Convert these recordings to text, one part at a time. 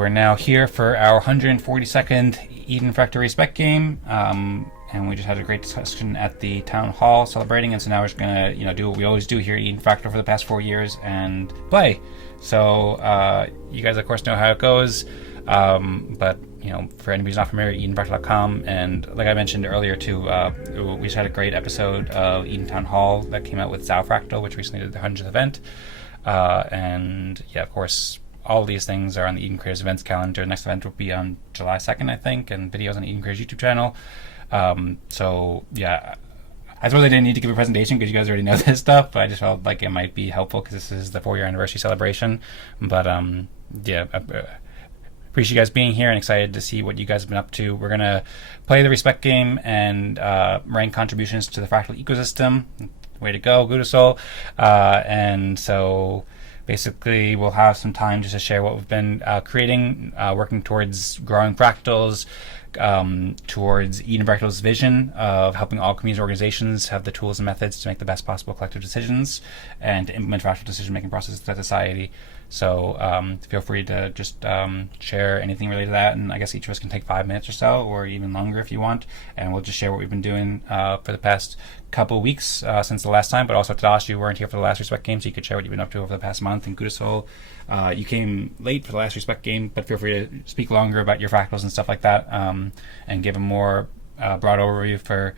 we're now here for our 142nd Eden Fractal Respect Game, and we just had a great discussion at the town hall celebrating. And so now we're just gonna, do what we always do here at Eden Fractal for the past 4 years and play. So you guys, of course, know how it goes. But for anybody who's not familiar, EdenFractal.com, and like I mentioned earlier too, we just had a great episode of Eden Town Hall that came out with Zao Fractal, which recently did the 100th event. And yeah, of course, all of these things are on the Eden Creators events calendar. The next event will be on July 2nd, I think, and videos on the Eden Creators YouTube channel. So yeah, I suppose I didn't need to give a presentation because you guys already know this stuff, but I just felt like it might be helpful because this is the 4-year anniversary celebration. But yeah, appreciate you guys being here and excited to see what you guys have been up to. We're going to play the Respect game and rank contributions to the Fractal ecosystem. Way to go, Gudasol. And so basically we'll have some time just to share what we've been creating, working towards growing fractals, towards Eden Fractal's vision of helping all community organizations have the tools and methods to make the best possible collective decisions and to implement fractal decision-making processes to society. So feel free to just share anything related to that, and I guess each of us can take 5 minutes or so, or even longer if you want, and we'll just share what we've been doing for the past couple of weeks since the last time. But also, Tadas, you weren't here for the last Respect game, so you could share what you've been up to over the past month. And Gudasol, you came late for the last Respect game, but feel free to speak longer about your fractals and stuff like that, and give a more broad overview for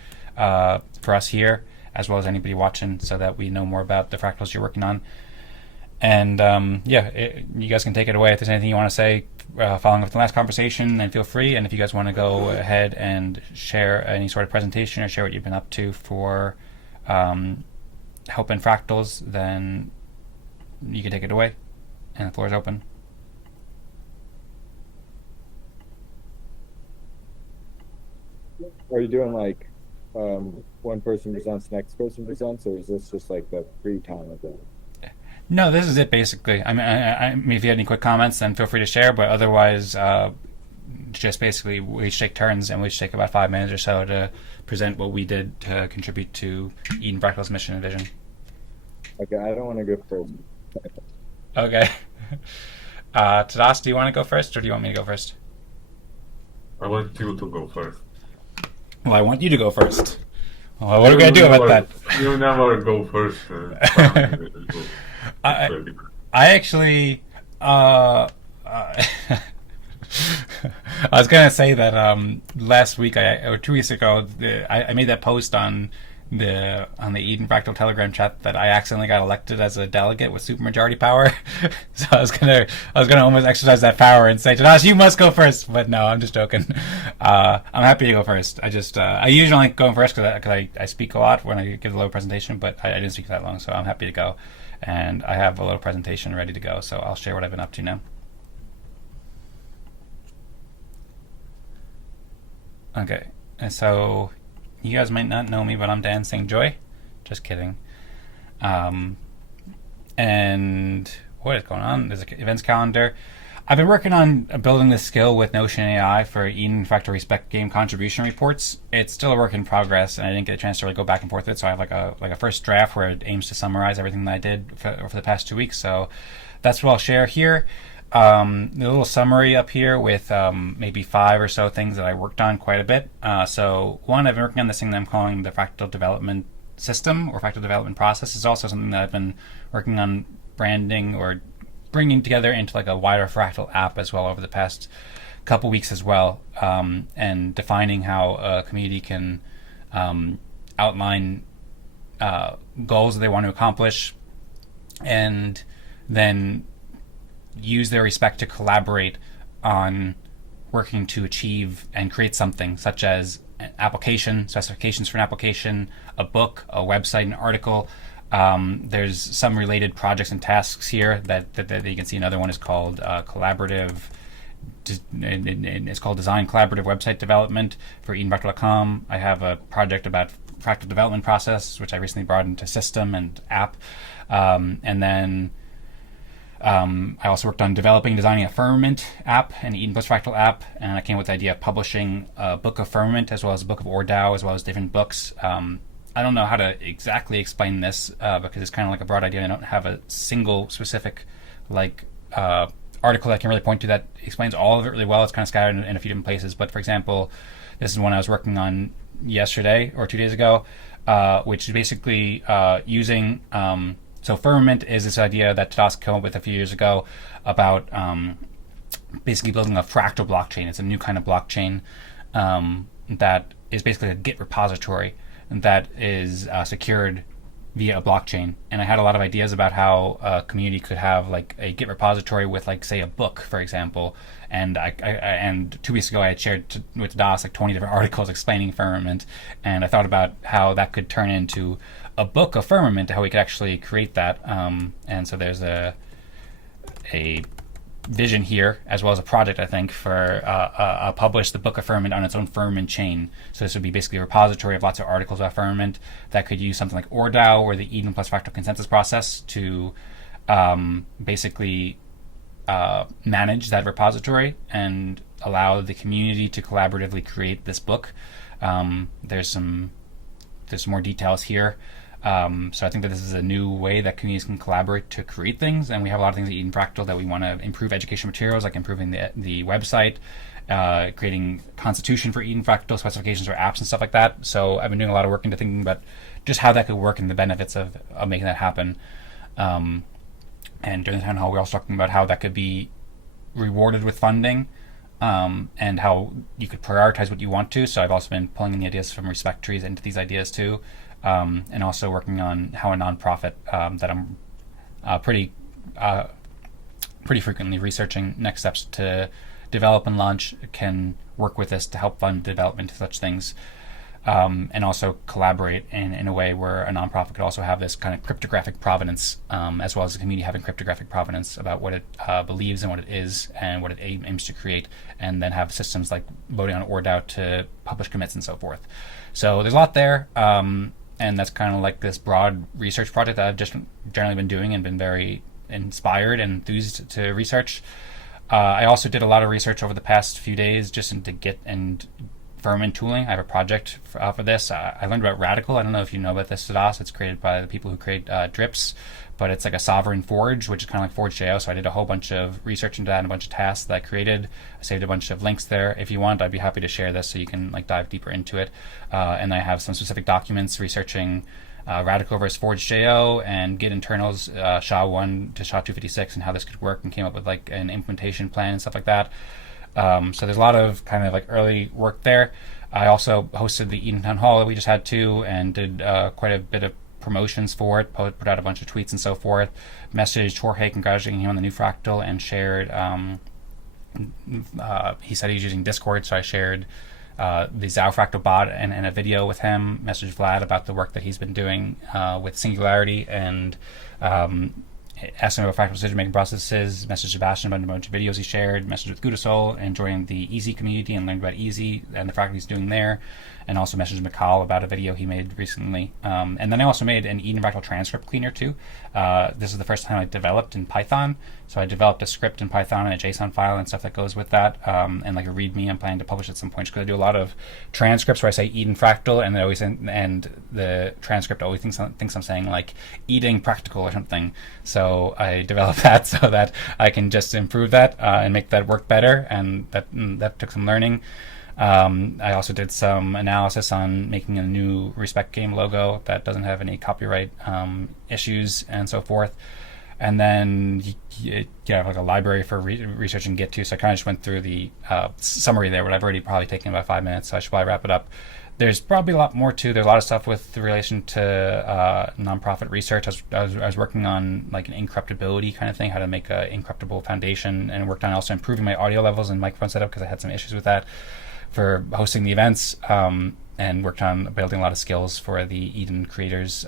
us here, as well as anybody watching, so that we know more about the fractals you're working on. And you guys can take it away if there's anything you want to say following up the last conversation, then feel free. And if you guys want to go ahead and share any sort of presentation or share what you've been up to for helping fractals, then you can take it away. And the floor is open. Are you doing like one person presents, next person presents, or is this just like the free time of it? No, this is it basically. I mean, if you had any quick comments, then feel free to share. But otherwise, just basically we each take turns, and we each take about 5 minutes or so to present what we did to contribute to Eden Fractal's mission and vision. Okay, I don't want to go first. Okay. Tadas, do you want to go first, or do you want me to go first? I want you to go first. Well, I want you to go first. Well, what are we going to do about that? You never go first. I actually, I was gonna say that last week or 2 weeks ago, I made that post on the Eden Fractal Telegram chat that I accidentally got elected as a delegate with supermajority power. So I was gonna almost exercise that power and say, Tadas, you must go first. But no, I'm just joking. I'm happy to go first. I usually like going first because I speak a lot when I give a little presentation, but I didn't speak that long, so I'm happy to go. And I have a little presentation ready to go, so I'll share what I've been up to now. Okay, and so you guys might not know me, but I'm Dancing Joy. Just kidding. And what is going on? There's an events calendar. I've been working on building this skill with Notion AI for Eden Fractal Respect Game contribution reports. It's still a work in progress, and I didn't get a chance to really go back and forth with it. So I have like a first draft where it aims to summarize everything that I did for the past 2 weeks. So that's what I'll share here. A little summary up here with maybe 5 or so things that I worked on quite a bit. So one, I've been working on this thing that I'm calling the Fractal Development System or Fractal Development Process. It's also something that I've been working on branding or bringing together into like a wider fractal app as well over the past couple weeks as well, and defining how a community can outline goals that they want to accomplish, and then use their respect to collaborate on working to achieve and create something, such as an application, specifications for an application, a book, a website, an article. There's some related projects and tasks here that you can see. Another one is called collaborative. It's called Design Collaborative Website Development for EdenFractal.com. I have a project about fractal development process, which I recently brought into system and app. And then I also worked on designing a Firmament app, an Eden plus Fractal app, and I came with the idea of publishing a book of Firmament as well as a book of ORDAO, as well as different books. I don't know how to exactly explain this because it's kind of like a broad idea. I don't have a single specific article I can really point to that explains all of it really well. It's kind of scattered in a few different places. But for example, this is one I was working on yesterday or 2 days ago, which is basically using. So Firmament is this idea that Tadas came up with a few years ago about basically building a fractal blockchain. It's a new kind of blockchain that is basically a Git repository that is secured via a blockchain. And I had a lot of ideas about how a community could have like a Git repository with like, say, a book, for example. And and 2 weeks ago I had shared with Tadas like 20 different articles explaining Firmament, and I thought about how that could turn into a book of Firmament, how we could actually create that. And so there's a vision here, as well as a project, I think, for publish the book of Firmament on its own Firmament chain. So this would be basically a repository of lots of articles about Firmament that could use something like ORDAO or the Eden plus fractal consensus process to basically manage that repository and allow the community to collaboratively create this book. There's some more details here. So I think that this is a new way that communities can collaborate to create things, and we have a lot of things at Eden Fractal that we want to improve education materials, like improving the website, creating constitution for Eden Fractal, specifications for apps and stuff like that. So I've been doing a lot of work into thinking about just how that could work and the benefits of making that happen. And during the town hall, we're also talking about how that could be rewarded with funding, and how you could prioritize what you want to. So I've also been pulling in the ideas from respect trees into these ideas too. And also working on how a nonprofit that I'm pretty frequently researching next steps to develop and launch can work with this to help fund development of such things, and also collaborate in a way where a nonprofit could also have this kind of cryptographic provenance, as well as the community having cryptographic provenance about what it believes and what it is and what it aims to create, and then have systems like voting on ORDAO to publish commits and so forth. So there's a lot there. And that's kind of like this broad research project that I've just generally been doing and been very inspired and enthused to research. I also did a lot of research over the past few days just into Git and Firmament tooling. I have a project for this. I learned about Radicle. I don't know if you know about this, Tadas. It's created by the people who create drips, but it's like a sovereign forge, which is kind of like Forgejo. So I did a whole bunch of research into that and a bunch of tasks that I created. I saved a bunch of links there. If you want, I'd be happy to share this so you can like dive deeper into it. And I have some specific documents researching Radicle versus Forgejo and Git internals, SHA-1 to SHA-256, and how this could work, and came up with like an implementation plan and stuff like that. So there's a lot of kind of like early work there. I also hosted the Eden Town Hall that we just had too, and did quite a bit of promotions for it, put out a bunch of tweets and so forth, messaged Jorge congratulating him on the new Fractal, and shared, he said he was using Discord, so I shared the Zao Fractal bot and a video with him, messaged Vlad about the work that he's been doing with Singularity, and asked him about fractal decision-making processes, messaged Sebastian about a bunch of videos he shared, messaged with Gudasol, and joined the Easy community and learned about Easy and the fractal he's doing there, and also messaged Michael about a video he made recently. And then I also made an Eden Fractal transcript cleaner too. This is the first time I developed in Python, so I developed a script in Python and a JSON file and stuff that goes with that, and like a README I'm planning to publish at some point, because I do a lot of transcripts where I say Eden Fractal, and the transcript always thinks I'm saying like Eden Practical or something. So I developed that so that I can just improve that and make that work better, and that took some learning. I also did some analysis on making a new Respect Game logo that doesn't have any copyright issues and so forth. And then you have like a library for researching Git too. So I kind of just went through the summary there, but I've already probably taken about 5 minutes, so I should probably wrap it up. There's probably a lot more too. There's a lot of stuff with relation to nonprofit research. I was working on like an incorruptibility kind of thing, how to make an incorruptible foundation, and worked on also improving my audio levels and microphone setup because I had some issues with that for hosting the events, and worked on building a lot of skills for the Eden creators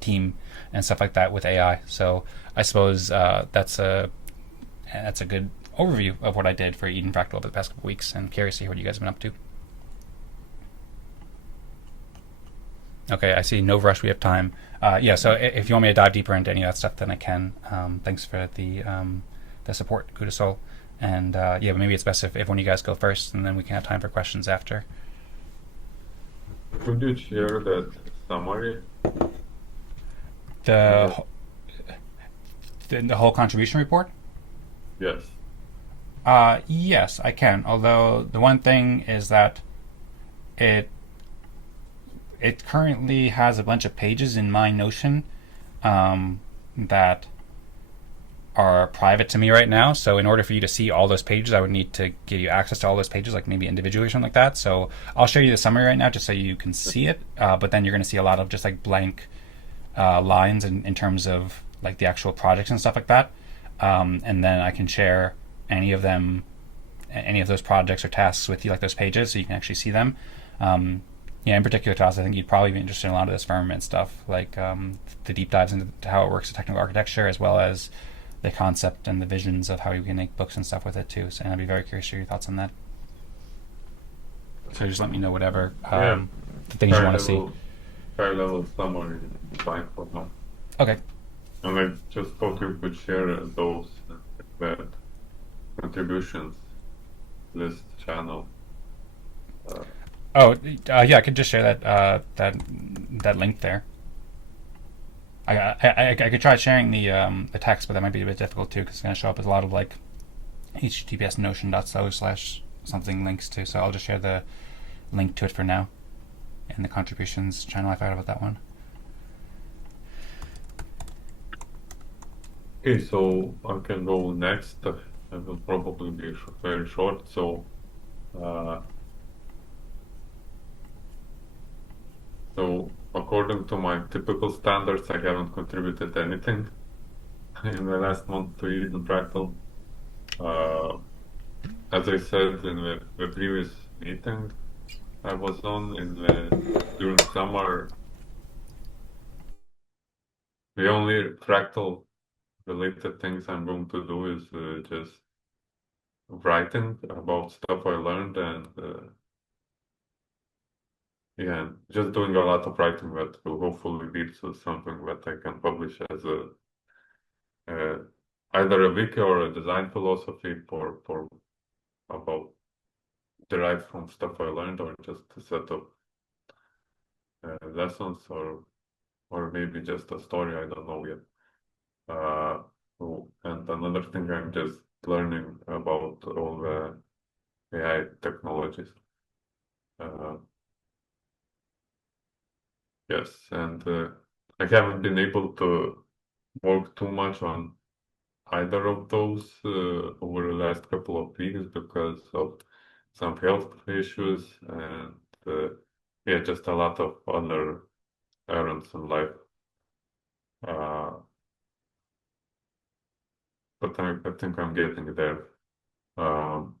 team and stuff like that with AI. So I suppose that's a good overview of what I did for Eden Fractal over the past couple weeks, and curious to hear what you guys have been up to. Okay, I see no rush. We have time. Yeah, so if you want me to dive deeper into any of that stuff, then I can. Thanks for the support, Gudasol. And yeah, but maybe it's best if one of you guys go first, and then we can have time for questions after. Could you share that summary? The whole contribution report? Yes. Yes, I can. Although the one thing is that it it currently has a bunch of pages in my Notion that are private to me right now. So in order for you to see all those pages, I would need to give you access to all those pages, like maybe individually or something like that. So I'll show you the summary right now just so you can see it. But then you're going to see a lot of just like blank lines in terms of like the actual projects and stuff like that. And then I can share any of them, any of those projects or tasks with you, like those pages, so you can actually see them. Yeah, in particular, Tadas, I think you'd probably be interested in a lot of this firmament stuff, like the deep dives into how it works, the technical architecture, as well as the concept and the visions of how you can make books and stuff with it too. So, and I'd be very curious to hear your thoughts on that. So just let me know whatever Yeah. the things you High want to see. level, high level summary is fine for now. Okay. And I just thought you could share those that contributions list channel. Oh, yeah, I could just share that link there. I could try sharing the text, but that might be a bit difficult too because it's going to show up as a lot of like https notion.so/something links too. So I'll just share the link to it for now in the contributions channel. I forgot about that one. Okay, so I can go next. It will probably be very short. Uh, so according to my typical standards, I haven't contributed anything in the last month to Eden Fractal. As I said in the previous meeting I was on during summer, the only fractal related things I'm going to do is just writing about stuff I learned and yeah, just doing a lot of writing that will hopefully lead to something that I can publish as uh, either a wiki or a design philosophy for about derived from stuff I learned or just a set of lessons or maybe just a story, I don't know yet. And another thing, I'm just learning about all the AI technologies. Uh, yes, and I haven't been able to work too much on either of those over the last couple of weeks because of some health issues and yeah, just a lot of other errands in life. Uh, but I think I'm getting there. Um,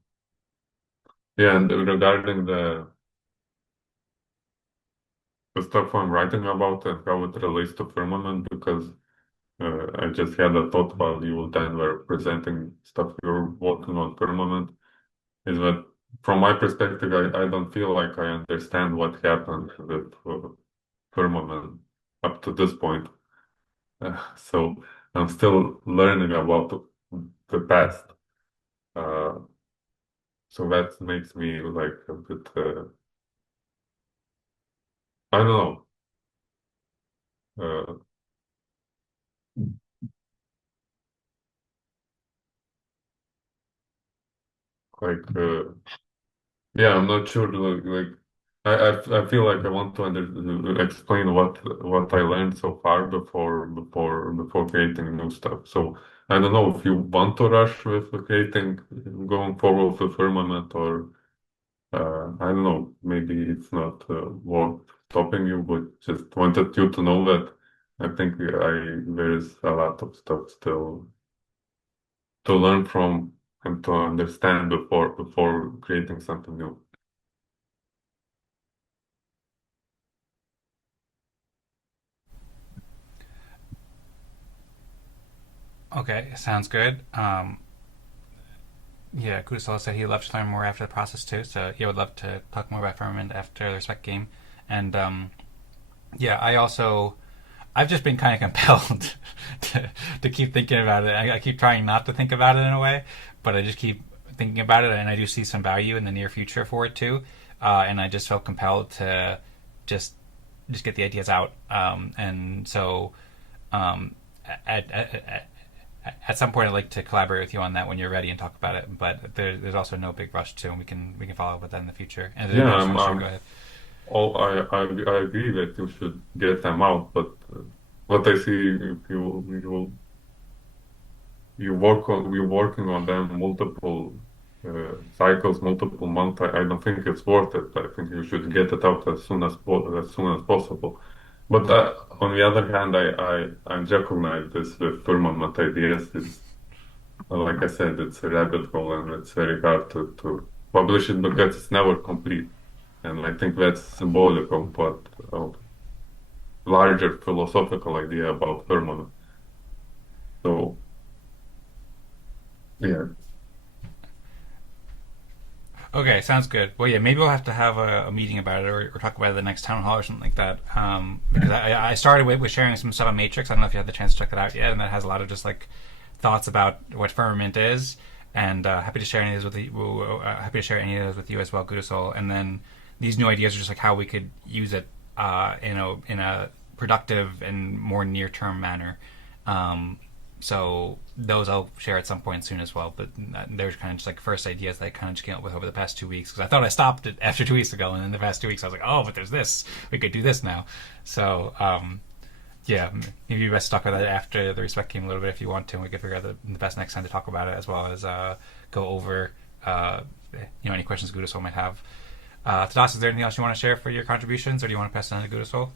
yeah, and regarding the stuff I'm writing about and how it relates to Firmament, because I just had a thought while you then were presenting stuff you're working on Firmament, is that from my perspective, I don't feel like I understand what happened with Firmament up to this point. So I'm still learning about the past. Uh, so that makes me like a bit, I don't know, uh, like, yeah, I'm not sure. Like I feel like I want to explain what I learned so far before creating new stuff. So I don't know if you want to rush with creating going forward with Firmament or I don't know. Maybe it's not worth stopping you, but just wanted you to know that I think there is a lot of stuff still to learn from and to understand before creating something new. Okay, sounds good. Yeah, Gudasol said he'd love to learn more after the process too. So yeah, would love to talk more about Firmament after the respect game. And yeah, I've just been kind of compelled to keep thinking about it. I keep trying not to think about it in a way, but I just keep thinking about it, and I do see some value in the near future for it too. And I just felt compelled to just get the ideas out. And so um, at at some point I'd like to collaborate with you on that when you're ready and talk about it. But there's also no big rush too, and we can follow up with that in the future. And Yeah, no, sure, go ahead. I agree that you should get them out, but what I see, if you're working on them multiple cycles, multiple months. I don't think it's worth it. I think you should get it out as soon as possible. But on the other hand, I recognize this with firmament ideas. Is like I said, it's a rabbit hole and it's very hard to publish it because it's never complete. And I think that's symbolic of what of larger philosophical idea about firmament. So yeah. Okay, sounds good. Well, yeah, maybe we'll have to have a meeting about it, or talk about it at the next town hall or something like that. Because I started with sharing some stuff on Matrix. I don't know if you had the chance to check that out yet, and that has a lot of just like thoughts about what Firmament is. And happy to share any of those with you. Happy to share any of those with you as well, Gudasol. And then these new ideas are just like how we could use it in a productive and more near term manner. So those I'll share at some point soon as well. But there's kind of just like first ideas that I kind of just came up with over the past 2 weeks, because I thought I stopped it after 2 weeks ago, and in the past 2 weeks I was like, oh, but there's this. We could do this now. So yeah, maybe you best talk about that after the respect game a little bit if you want to, and we can figure out the best next time to talk about it, as well as go over any questions Gudasol might have. Tadas, is there anything else you want to share for your contributions, or do you want to pass it on to Gudasol?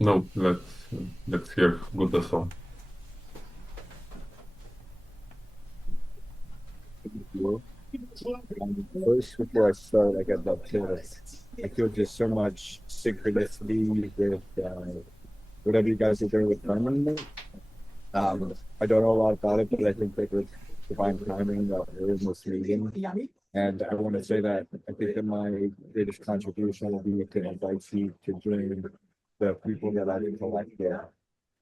No, let's hear Gudasol. First, before I start, I'd love to. I feel just so much synchronicity with whatever you guys are doing with Firmament. I don't know a lot about it, but I think that with divine timing, we're in this meeting. And I want to say that I think that my greatest contribution will be to invite you to join the people that I've collected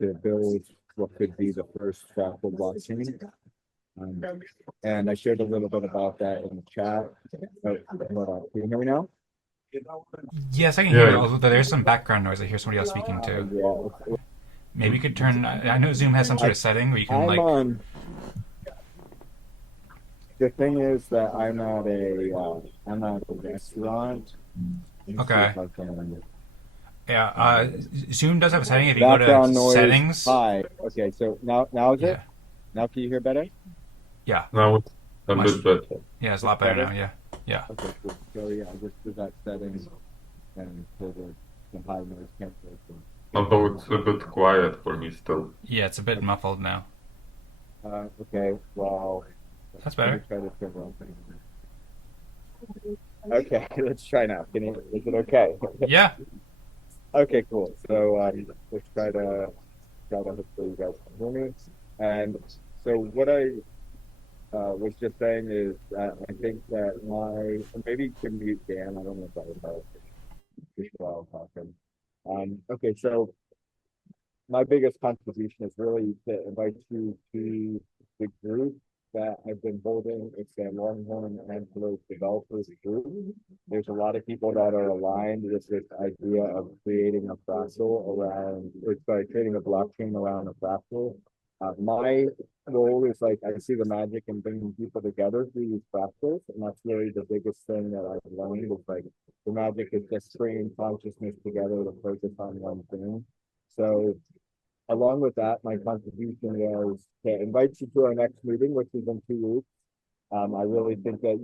to build what could be the first fractal blockchain. And I shared a little bit about that in the chat. Can you hear me now? Yes, I can hear you. Yeah, Although there's some background noise. I hear somebody else speaking too. Yeah. Maybe you could turn. I know Zoom has some sort of setting where you can I'm on. The thing is that I'm at a restaurant. Okay. Yeah. Zoom does have a setting. If you Background go to noise. settings. Hi. Okay. So now is it? Yeah. Now can you hear better? Yeah. now it's a bit better. Yeah, it's a lot better now. Yeah. Yeah. Okay. Cool. So yeah, I just did that settings and so the high noise cancellation. Although it's a bit quiet for me still. Yeah, it's a bit muffled now. Okay. Well. That's Let me better. try to turn on things. Okay, let's try now. Is it okay? Yeah. Okay, cool. So let's try to hopefully you guys can hear me. And so what I was just saying is that I think that maybe you can mute Dan. I don't know if that would help. Just while talking. Okay, so my biggest contribution is really to invite you to the group that I've been holding. It's the Longhorn Antelope developers group. There's a lot of people that are aligned with this idea of creating a fractal creating a blockchain around a fractal. My role is I see the magic in bringing people together through these fractals, and that's really the biggest thing that I've learned is the magic is just bringing consciousness together to focus on one thing. So along with that, my contribution was to invite you to our next meeting, which is in 2 weeks. I really think that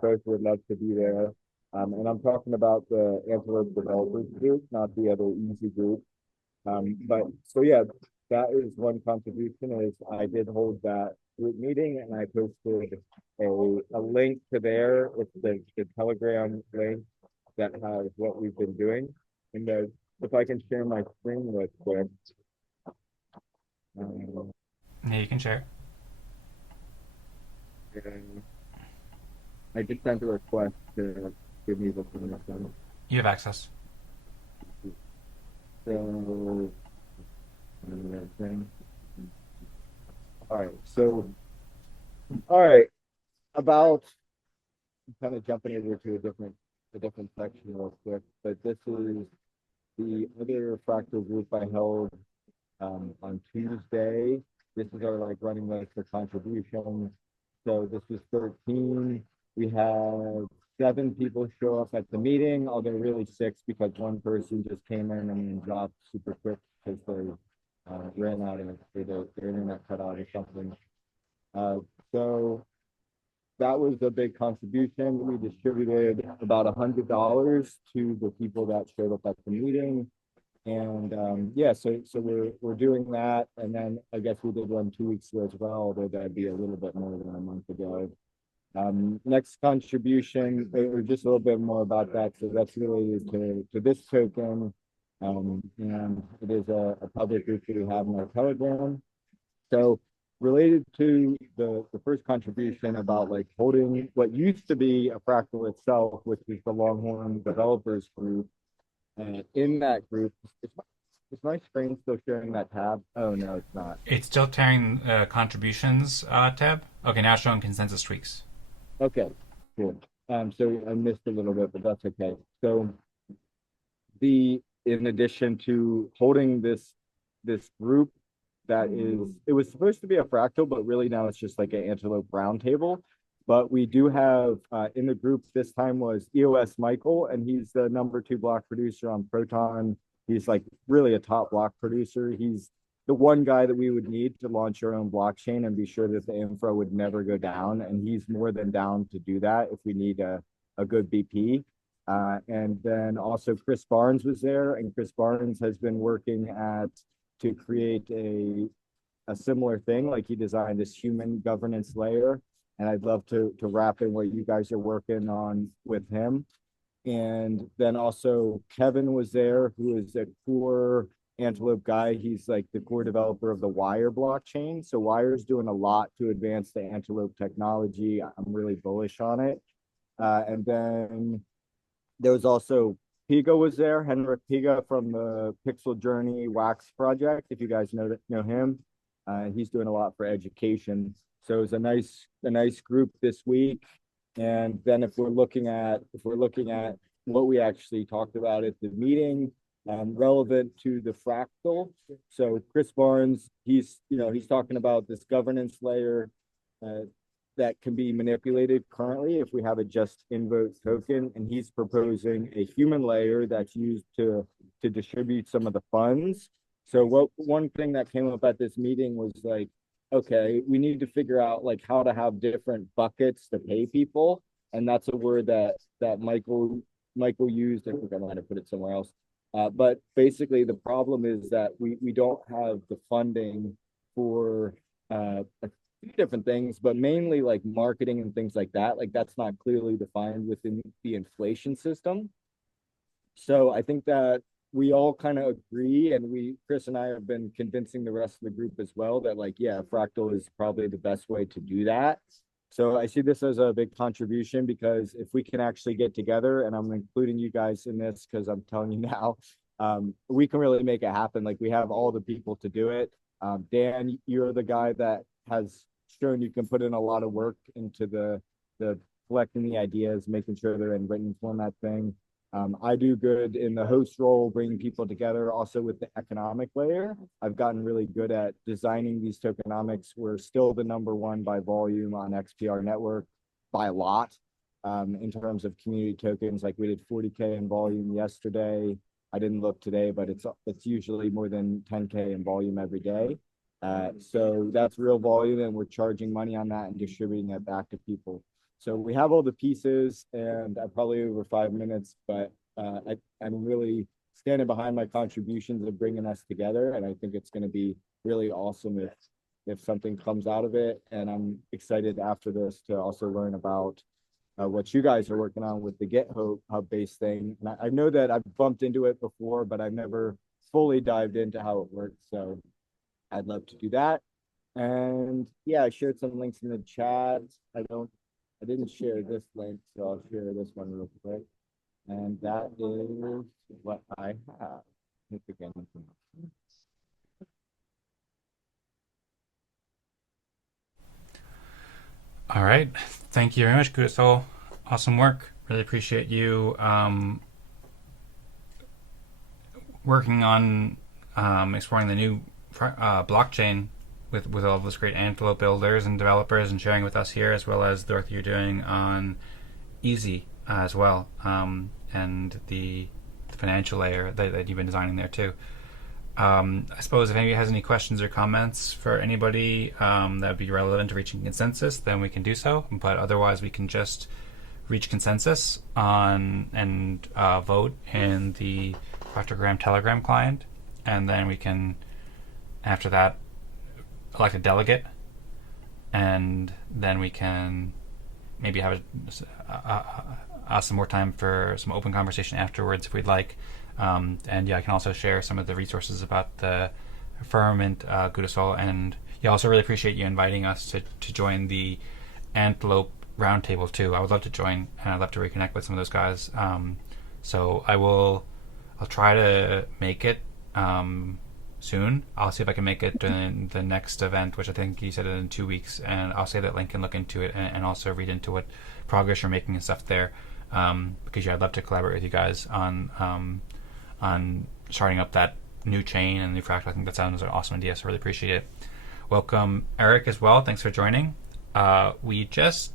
both would love to be there. And I'm talking about the Antelope developers group, not the other easy group. But so yeah, that is one contribution is I did hold that group meeting and I posted a link to there. It's the Telegram link that has what we've been doing. And if I can share my screen real quick. Yeah, you can share. I just sent a request to give me the permission. You have access. So, all right. About kind of jumping over to a different section real quick, but this is the other fractal group I held on Tuesday. This is our like running list for contributions. So this was 13. We have 7 people show up at the meeting, although really 6 because one person just came in and dropped super quick because they ran out of their internet cut out or something. So that was a big contribution. We distributed about $100 to the people that showed up at the meeting. And yeah, so we're doing that, and then I guess we did one 2 weeks ago as well, although that'd be a little bit more than a month ago. Next contribution, or just a little bit more about that. So that's related to this token, and it is a public group that we have in our Telegram. So related to the first contribution about like holding what used to be a fractal itself, which is the Longhorn developers group. And in that group, is my screen still showing that tab? Oh no, it's not. It's still tearing contributions tab. Okay, now showing consensus tweaks. Okay, cool. So I missed a little bit, but that's okay. So in addition to holding this group that is, it was supposed to be a fractal, but really now it's just like an Antelope roundtable. But we do have in the group this time was EOS Michael, and he's the #2 block producer on Proton. He's like really a top block producer. He's the one guy that we would need to launch our own blockchain and be sure that the infra would never go down. And he's more than down to do that if we need a good BP. And then also Chris Barnes was there, and Chris Barnes has been working to create a similar thing. Like he designed this human governance layer. And I'd love to wrap in what you guys are working on with him. And then also Kevin was there, who is a core Antelope guy. He's like the core developer of the Wire blockchain. So Wire's doing a lot to advance the Antelope technology. I'm really bullish on it. And then there was also Piga was there, Henrik Piga from the Pixel Journey Wax project. If you guys know him, he's doing a lot for education. So it was a nice group this week. And then if we're looking at what we actually talked about at the meeting, relevant to the fractal. So Chris Barnes, he's talking about this governance layer that can be manipulated currently if we have a just invoke token, and he's proposing a human layer that's used to distribute some of the funds. So one thing that came up at this meeting was like, okay, we need to figure out like how to have different buckets to pay people. And that's a word that Michael used. I think I might have put it somewhere else. But basically the problem is that we don't have the funding for a few different things, but mainly like marketing and things like that. Like that's not clearly defined within the inflation system. So I think that we all kind of agree, and Chris and I have been convincing the rest of the group as well that like, yeah, fractal is probably the best way to do that. So I see this as a big contribution because if we can actually get together, and I'm including you guys in this because I'm telling you now, we can really make it happen. Like we have all the people to do it. Dan, you're the guy that has shown you can put in a lot of work into the collecting the ideas, making sure they're in written format thing. I do good in the host role, bringing people together. Also with the economic layer, I've gotten really good at designing these tokenomics. We're still the #1 by volume on XPR network by a lot in terms of community tokens. Like we did 40K in volume yesterday. I didn't look today, but it's usually more than 10K in volume every day. So that's real volume, and we're charging money on that and distributing it back to people. So we have all the pieces, and I'm probably over 5 minutes, but I'm really standing behind my contributions of bringing us together, and I think it's going to be really awesome if something comes out of it. And I'm excited after this to also learn about what you guys are working on with the GitHub-based thing. And I know that I've bumped into it before, but I've never fully dived into how it works. So I'd love to do that. And yeah, I shared some links in the chat. I didn't share this link, so I'll share this one real quick. And that is what I have. Again. All right. Thank you very much, Gudasol. Awesome work. Really appreciate you working on exploring the new blockchain with all those great Antelope builders and developers and sharing with us here, as well as the work you're doing on Easy as well, and the financial layer that you've been designing there too. I suppose if anybody has any questions or comments for anybody that would be relevant to reaching consensus, then we can do so. But otherwise, we can just reach consensus on and vote in the Fractalgram Telegram client, and then we can, after that, elect a delegate, and then we can maybe have some more time for some open conversation afterwards if we'd like. And yeah, I can also share some of the resources about the Firmament, Gudasol, and yeah, also really appreciate you inviting us to join the Antelope roundtable too. I would love to join, and I'd love to reconnect with some of those guys. So I'll try to make it soon. I'll see if I can make it during the next event, which I think you said in 2 weeks, and I'll save that link and look into it and also read into what progress you're making and stuff there. Because yeah, I'd love to collaborate with you guys on starting up that new chain and new fractal. I think that sounds like an awesome idea, so I really appreciate it. Welcome, Eric, as well. Thanks for joining. We just,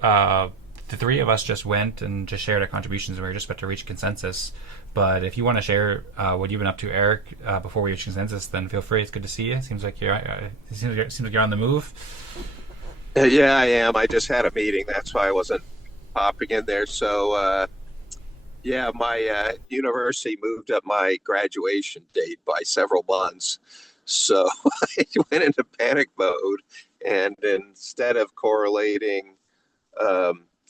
the three of us just went and just shared our contributions, and we were just about to reach consensus. But if you want to share what you've been up to, Eric, before we reach consensus, then feel free. It's good to see you. Seems like you're on the move. Yeah, I am. I just had a meeting. That's why I wasn't popping in there. So, yeah, my university moved up my graduation date by several months. So I went into panic mode, and instead of correlating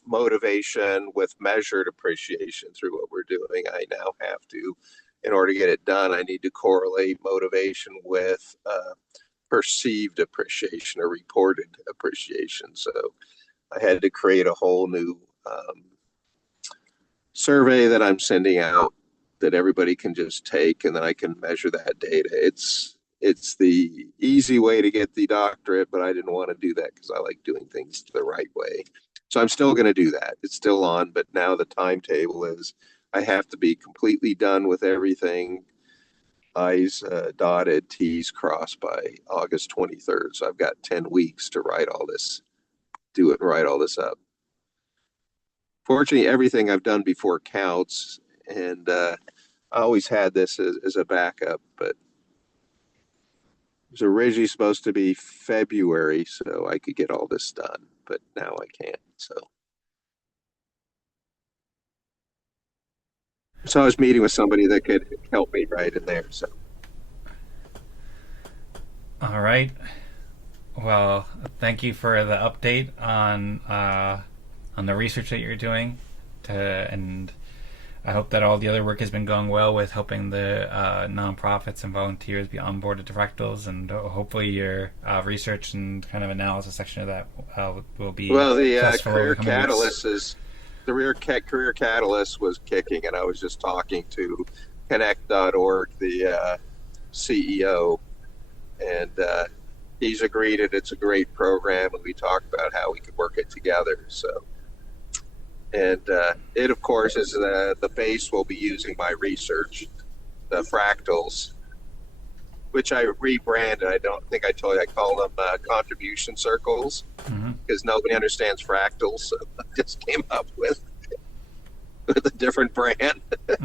motivation with measured appreciation through what we're doing, I now have to, in order to get it done, I need to correlate motivation with perceived appreciation or reported appreciation. So I had to create a whole new survey that I'm sending out that everybody can just take, and then I can measure that data. It's the easy way to get the doctorate, but I didn't want to do that because I like doing things the right way. So I'm still going to do that. It's still on, but now the timetable is I have to be completely done with everything, I's dotted, T's crossed by August 23rd. So I've got 10 weeks to write all this, do it and write all this up. Fortunately, everything I've done before counts, and I always had this as a backup, but it was originally supposed to be February so I could get all this done, but now I can't. So I was meeting with somebody that could help me right in there. So. All right. Well, thank you for the update on the research that you're doing, and I hope that all the other work has been going well with helping the nonprofits and volunteers be onboarded to fractals, and hopefully your research and kind of analysis section of that will be well. The career catalyst is the career catalyst was kicking, and I was just talking to Connect.org, the CEO, and he's agreed that it's a great program, and we talked about how we could work it together. So. And it, of course, is the base we'll be using my research, the fractals, which I rebranded. I don't think I told you, I call them contribution circles, because nobody understands fractals. So I just came up with a different brand.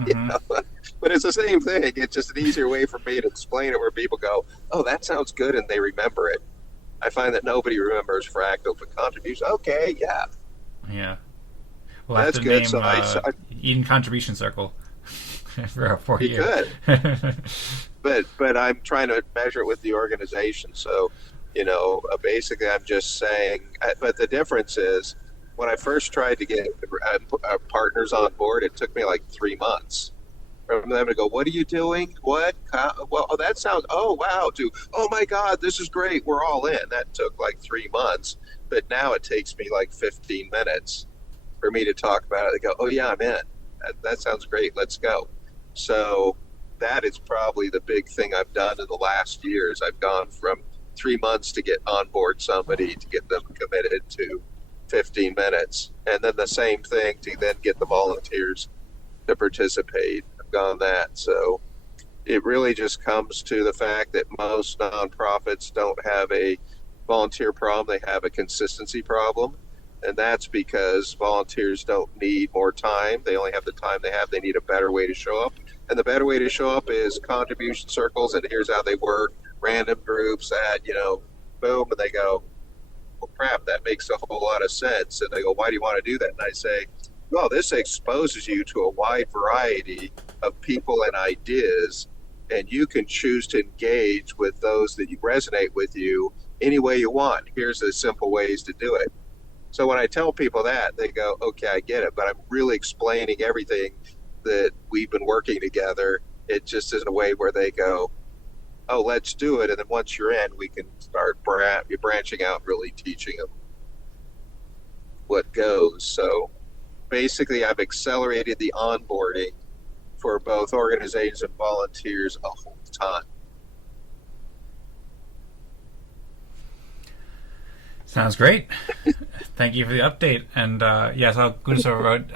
You know? But it's the same thing. It's just an easier way for me to explain it where people go, oh, that sounds good, and they remember it. I find that nobody remembers fractals, but contribution, okay, yeah. Yeah. We'll have That's to good. name So I Eden Contribution Circle for you you. could. But I'm trying to measure it with the organization. So, basically I'm just saying, but the difference is when I first tried to get our partners on board, it took me like 3 months from them to go, what are you doing? What? Well, oh, that sounds, oh, wow, to, oh my God, this is great. We're all in. That took like 3 months, but now it takes me like 15 minutes for me to talk about it. They go, oh yeah, I'm in. That sounds great. Let's go. So that is probably the big thing I've done in the last year is I've gone from 3 months to get on board somebody to get them committed to 15 minutes. And then the same thing to then get the volunteers to participate. I've gone that. So it really just comes to the fact that most nonprofits don't have a volunteer problem, they have a consistency problem. And that's because volunteers don't need more time. They only have the time they have. They need a better way to show up. And the better way to show up is contribution circles, and here's how they work. Random groups that, boom, and they go, well, crap, that makes a whole lot of sense. And they go, why do you want to do that? And I say, well, this exposes you to a wide variety of people and ideas, and you can choose to engage with those that you resonate with you any way you want. Here's the simple ways to do it. So when I tell people that, they go, okay, I get it, but I'm really explaining everything that we've been working together. It just is in a way where they go, oh, let's do it. And then once you're in, we can start branching out, really teaching them what goes. So basically, I've accelerated the onboarding for both organizations and volunteers a whole ton. Sounds great. Thank you for the update. And so Gudasol wrote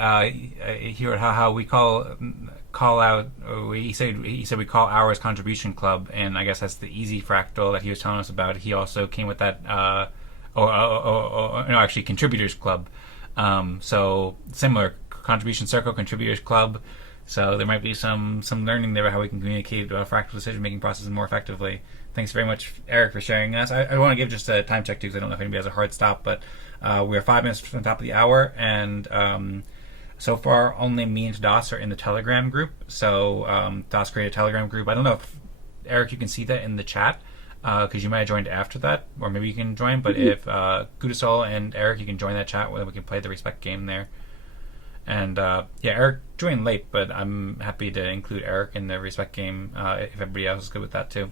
he wrote how we call out. He said we call ours contribution club, and I guess that's the easy fractal that he was telling us about. He also came with that. Actually, contributors club. So similar contribution circle, contributors club. So there might be some learning there about how we can communicate fractal decision making processes more effectively. Thanks very much, Eric, for sharing us. I want to give just a time check too, because I don't know if anybody has a hard stop, but we're 5 minutes from the top of the hour, and so far only me and Tadas are in the Telegram group. So Tadas created a Telegram group. I don't know if Eric, you can see that in the chat, because you might have joined after that, or maybe you can join. But if Gudasol and Eric, you can join that chat, where we can play the respect game there. And Eric joined late, but I'm happy to include Eric in the respect game if everybody else is good with that too.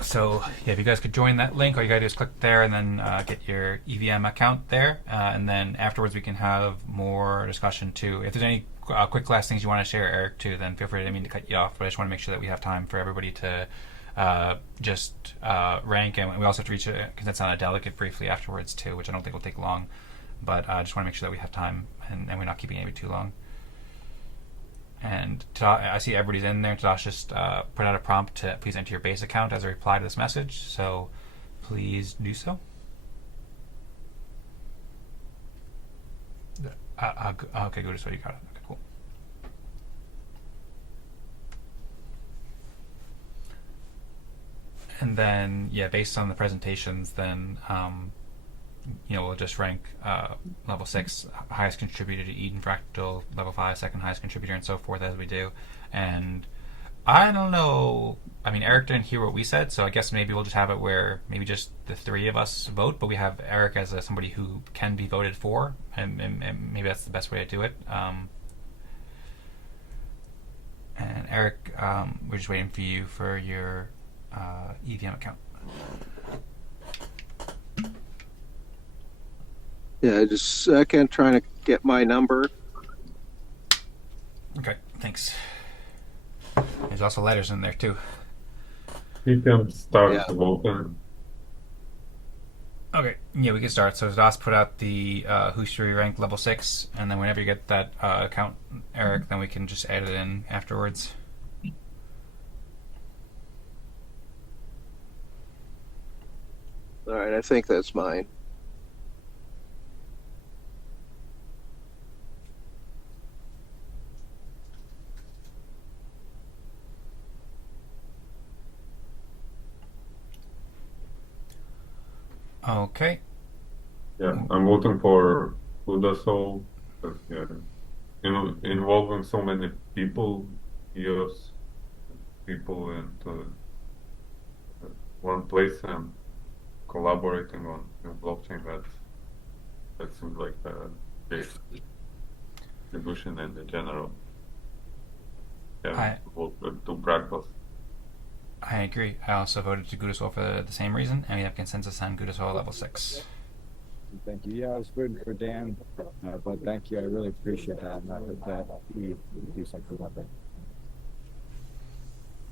So if you guys could join that link, all you gotta do is click there and then get your EVM account there, and then afterwards we can have more discussion too. If there's any quick last things you want to share, Eric, too, then feel free. I didn't mean to cut you off, but I just want to make sure that we have time for everybody to just rank, and we also have to reach a consensus on a delegate briefly afterwards too, which I don't think will take long, but I just want to make sure that we have time and we're not keeping anybody too long. And I see everybody's in there. Tadas just put out a prompt to please enter your base account as a reply to this message, so please do so. Okay, good. So you got it. Okay, cool. And then, based on the presentations, then we'll just rank level 6 highest contributor to Eden Fractal, level 5 second highest contributor, and so forth as we do. And I don't know. I mean, Eric didn't hear what we said, so I guess maybe we'll just have it where maybe just the 3 of us vote, but we have Eric as somebody who can be voted for, and maybe that's the best way to do it. And Eric, we're just waiting for you for your EVM account. Yeah, just a second, trying to get my number. Okay, thanks. There's also letters in there too. You can start the voting. Okay, we can start. So Das put out the who should we rank level 6, and then whenever you get that account, Eric, then we can just add it in afterwards. All right, I think that's mine. Okay. Yeah, I'm voting for Gudasol. Involving so many people, EOS people into one place and collaborating on blockchain, that seems like a big contribution in the general. Vote with 2 fractals. I agree. I also voted to Gudasol for the same reason, and we have consensus on Gudasol level 6. Thank you. Yeah, I was voting for Dan, but thank you. I really appreciate that. And I hope that we do something about that.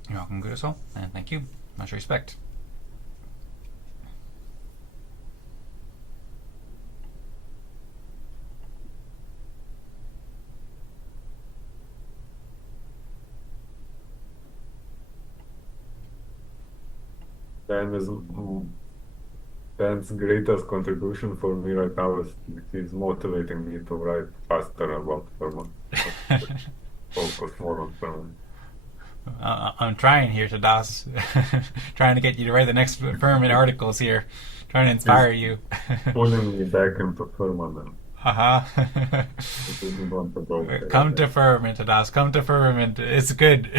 You're welcome, Gudasol, and thank you. Much respect. Dan is Dan's greatest contribution for me right now is he's motivating me to write faster about Firmament. Focus more on Firmament. I'm trying here, Tadas. Trying to get you to write the next Firmament articles here. Trying to inspire you. Pulling me back into Firmament. Uh-huh. I didn't want to go there. Come to Firmament, Tadas. Come to Firmament. It's good.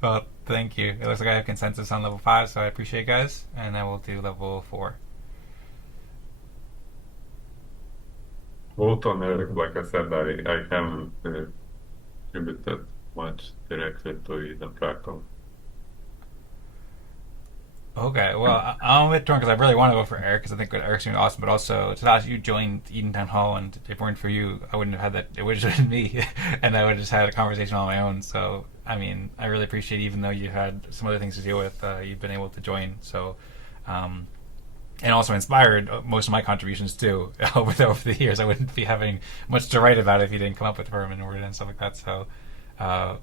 Well, thank you. It looks like I have consensus on level 5, so I appreciate you guys. And then we'll do level 4. Both on Eric, like I said, I haven't contributed much directly to Eden Fractal. Okay, well, I'm a bit torn because I really want to go for Eric because I think Eric's doing awesome, but also, Tadas, you joined Eden Town Hall, and if it weren't for you, I wouldn't have had that. It would have just been me, and I would have just had a conversation on my own. So, I mean, I really appreciate, even though you had some other things to deal with, you've been able to join. So, and also inspired most of my contributions too over the years. I wouldn't be having much to write about if you didn't come up with Firmament Word and stuff like that. So, I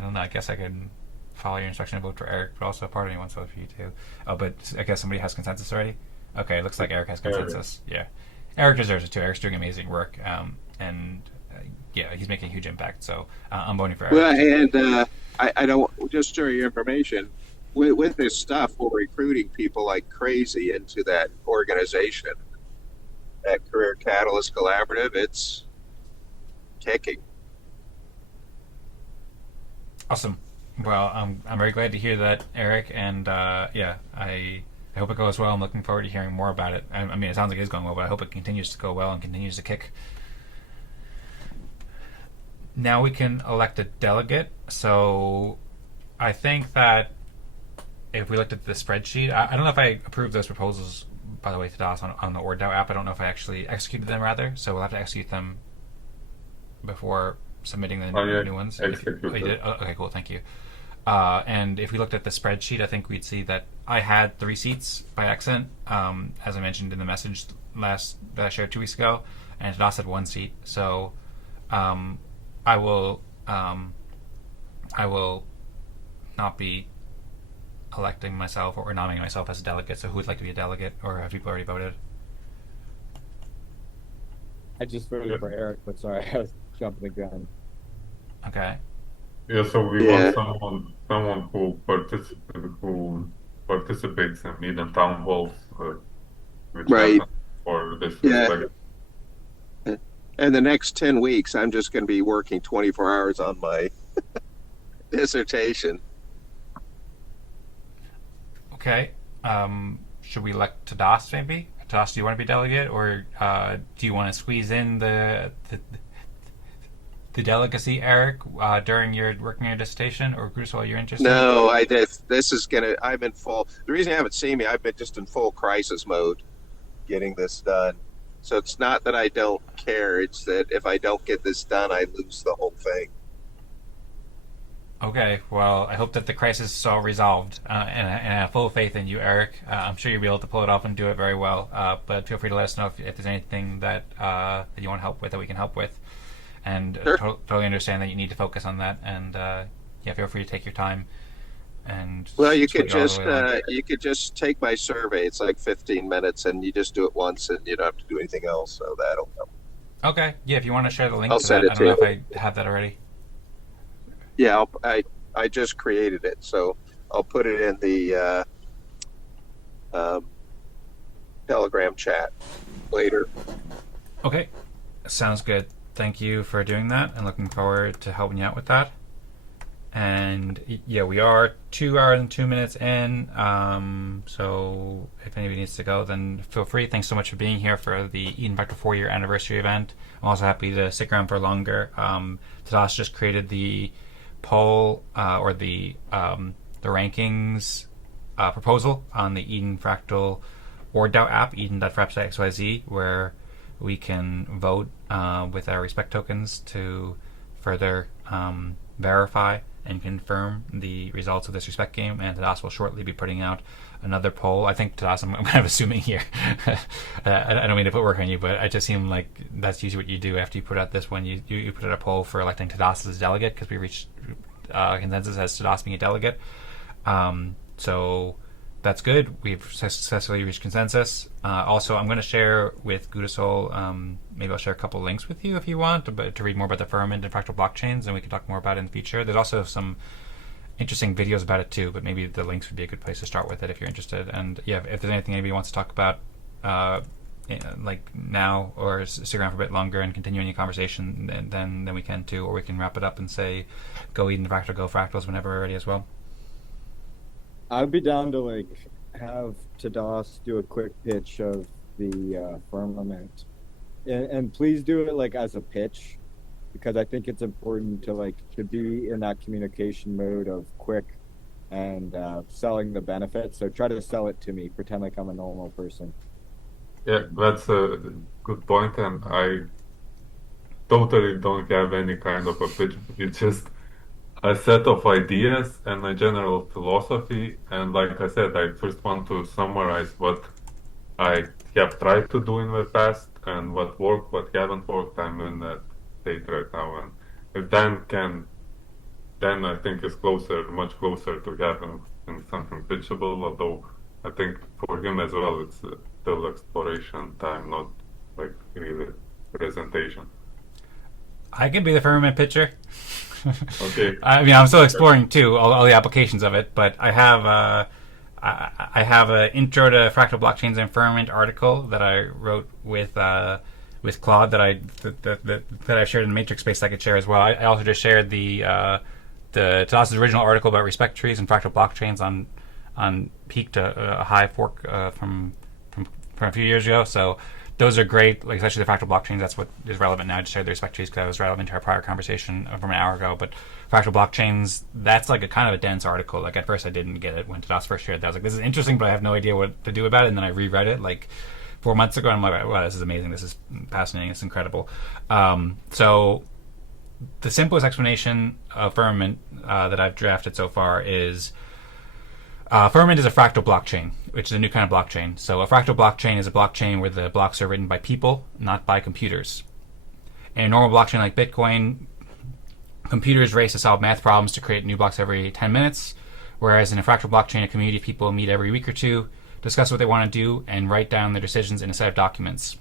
don't know. I guess I could follow your instruction and vote for Eric, but also part of me wants to vote for you too. Oh, but I guess somebody has consensus already? Okay, it looks like Eric has consensus. Yeah. Eric deserves it too. Eric's doing amazing work, and yeah, he's making a huge impact, so I'm voting for Eric. Well, and I don't, just for your information, with this stuff, we're recruiting people like crazy into that organization, that Career Catalyst Collaborative. It's kicking. Awesome. Well, I'm very glad to hear that, Eric, and yeah, I hope it goes well. I'm looking forward to hearing more about it. I mean, it sounds like it's going well, but I hope it continues to go well and continues to kick. Now we can elect a delegate. So I think that if we looked at the spreadsheet, I don't know if I approved those proposals, by the way, to DOS on the ORDAO app. I don't know if I actually executed them, rather, so we'll have to execute them before submitting the new ones. Oh, you did? Oh, okay, cool, thank you. And if we looked at the spreadsheet, I think we'd see that I had 3 seats by accident, as I mentioned in the message that I shared 2 weeks ago, and Tadas had 1 seat. So I will not be electing myself or nominating myself as a delegate. So who would like to be a delegate, or have people already voted? I just voted for Eric, but sorry, I was jumping the gun. Okay. Yeah, so we want someone who participates in Eden Town Halls, which Right. for this Yeah. And the next 10 weeks, I'm just going to be working 24 hours on my dissertation. Okay. Should we elect Tadas, maybe? Tadas, do you want to be delegate, or do you want to squeeze in the delegacy, Eric, during your working your dissertation, or Gudasol, you're interested? No, this is gonna. I'm in full. The reason you haven't seen me, I've been just in full crisis mode, getting this done. So it's not that I don't care. It's that if I don't get this done, I lose the whole thing. Okay, well, I hope that the crisis is all resolved, and I have full faith in you, Eric. I'm sure you'll be able to pull it off and do it very well, but feel free to let us know if there's anything that you want help with, that we can help with. And Sure. Totally understand that you need to focus on that, and yeah, feel free to take your time. And Well, you tweak could it all the way along. just take my survey. It's like 15 minutes, and you just do it once, and you don't have to do anything else. So that'll help. Okay, yeah, if you want to share the link I'll to send that, it I don't know to if I have that already. Yeah, I just created it, so I'll put it in the Telegram chat later. Okay, sounds good. Thank you for doing that, and looking forward to helping you out with that. And yeah, we are 2 hours and 2 minutes in, so if anybody needs to go, then feel free. Thanks so much for being here for the Eden Fractal 4-year anniversary event. I'm also happy to stick around for longer. Tadas just created the poll or the rankings proposal on the Eden Fractal ORDAO app, eden.fraps.xyz, where we can vote with our respect tokens to further verify and confirm the results of this respect game. And Tadas will shortly be putting out another poll. I think, Tadas, I'm kind of assuming here. I don't mean to put work on you, but it just seemed like that's usually what you do after you put out this one. You put out a poll for electing Tadas as delegate, because we reached consensus as Tadas being a delegate. So that's good. We've successfully reached consensus. Also, I'm going to share with Gudasol, maybe I'll share a couple links with you if you want to read more about the Firmament and fractal blockchains, and we can talk more about it in the future. There's also some interesting videos about it too, but maybe the links would be a good place to start with it if you're interested. And yeah, if there's anything anybody wants to talk about, like now, or stick around for a bit longer and continue any conversation, then we can too, or we can wrap it up and say, go Eden Fractal, go Fractals whenever we're ready as well. I'd be down to like have Tadas do a quick pitch of the Firmament, and please do it like as a pitch, because I think it's important to be in that communication mode of quick and selling the benefits. So try to sell it to me. Pretend like I'm a normal person. Yeah, that's a good point, and I totally don't have any kind of a pitch. It's just a set of ideas and a general philosophy. And like I said, I first want to summarize what I have tried to do in the past and what worked, what haven't worked. I'm in that state right now, and if then I think is much closer to having something pitchable. Although I think for him as well, it's still exploration time, not like really presentation. I can be the Firmament pitcher. Okay. I mean, I'm still exploring too all the applications of it, but I have I have an intro to fractal blockchains and Firmament article that I wrote with Claude that I've shared in the Matrix space that I could share as well. I also just shared the Tadas' original article about respect trees and fractal blockchains on peak to a high fork from a few years ago. So those are great, like especially the fractal blockchains. That's what is relevant now. I just shared the respect trees because that was relevant to our prior conversation from an hour ago. But fractal blockchains, that's like a kind of a dense article. Like at first I didn't get it when Tadas first shared that. I was like, this is interesting, but I have no idea what to do about it. And then I reread it like 4 months ago, and I'm like, wow, this is amazing. This is fascinating. It's incredible. So the simplest explanation of Firmament that I've drafted so far is Firmament is a fractal blockchain, which is a new kind of blockchain. So a fractal blockchain is a blockchain where the blocks are written by people, not by computers. In a normal blockchain like Bitcoin, computers race to solve math problems to create new blocks every 10 minutes, whereas in a fractal blockchain, a community of people meet every week or two, discuss what they want to do, and write down their decisions in a set of documents.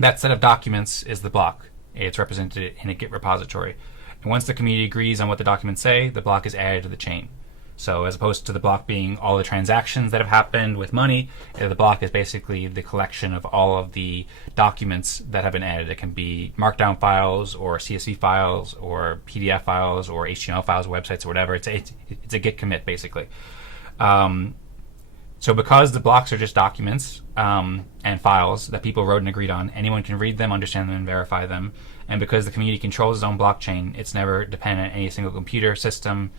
That set of documents is the block. It's represented in a Git repository. And once the community agrees on what the documents say, the block is added to the chain. So as opposed to the block being all the transactions that have happened with money, the block is basically the collection of all of the documents that have been added. It can be markdown files or CSV files or PDF files or HTML files, websites or whatever. It's a Git commit basically. So because the blocks are just documents and files that people wrote and agreed on, anyone can read them, understand them, and verify them. And because the community controls its own blockchain, it's never dependent on any single computer, system,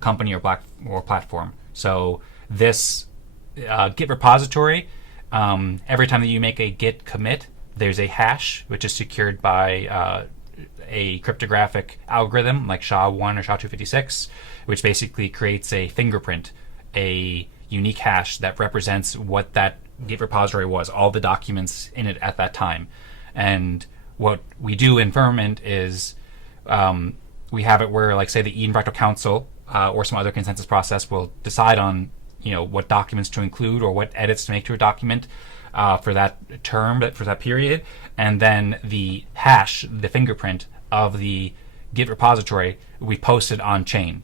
company, or platform. So this Git repository, every time that you make a Git commit, there's a hash, which is secured by a cryptographic algorithm like SHA-1 or SHA-256, which basically creates a fingerprint, a unique hash that represents what that Git repository was, all the documents in it at that time. And what we do in Firmament is we have it where, like, say, the Eden Fractal Council or some other consensus process will decide on, what documents to include or what edits to make to a document for that term, for that period, and then the hash, the fingerprint of the Git repository, we posted on chain,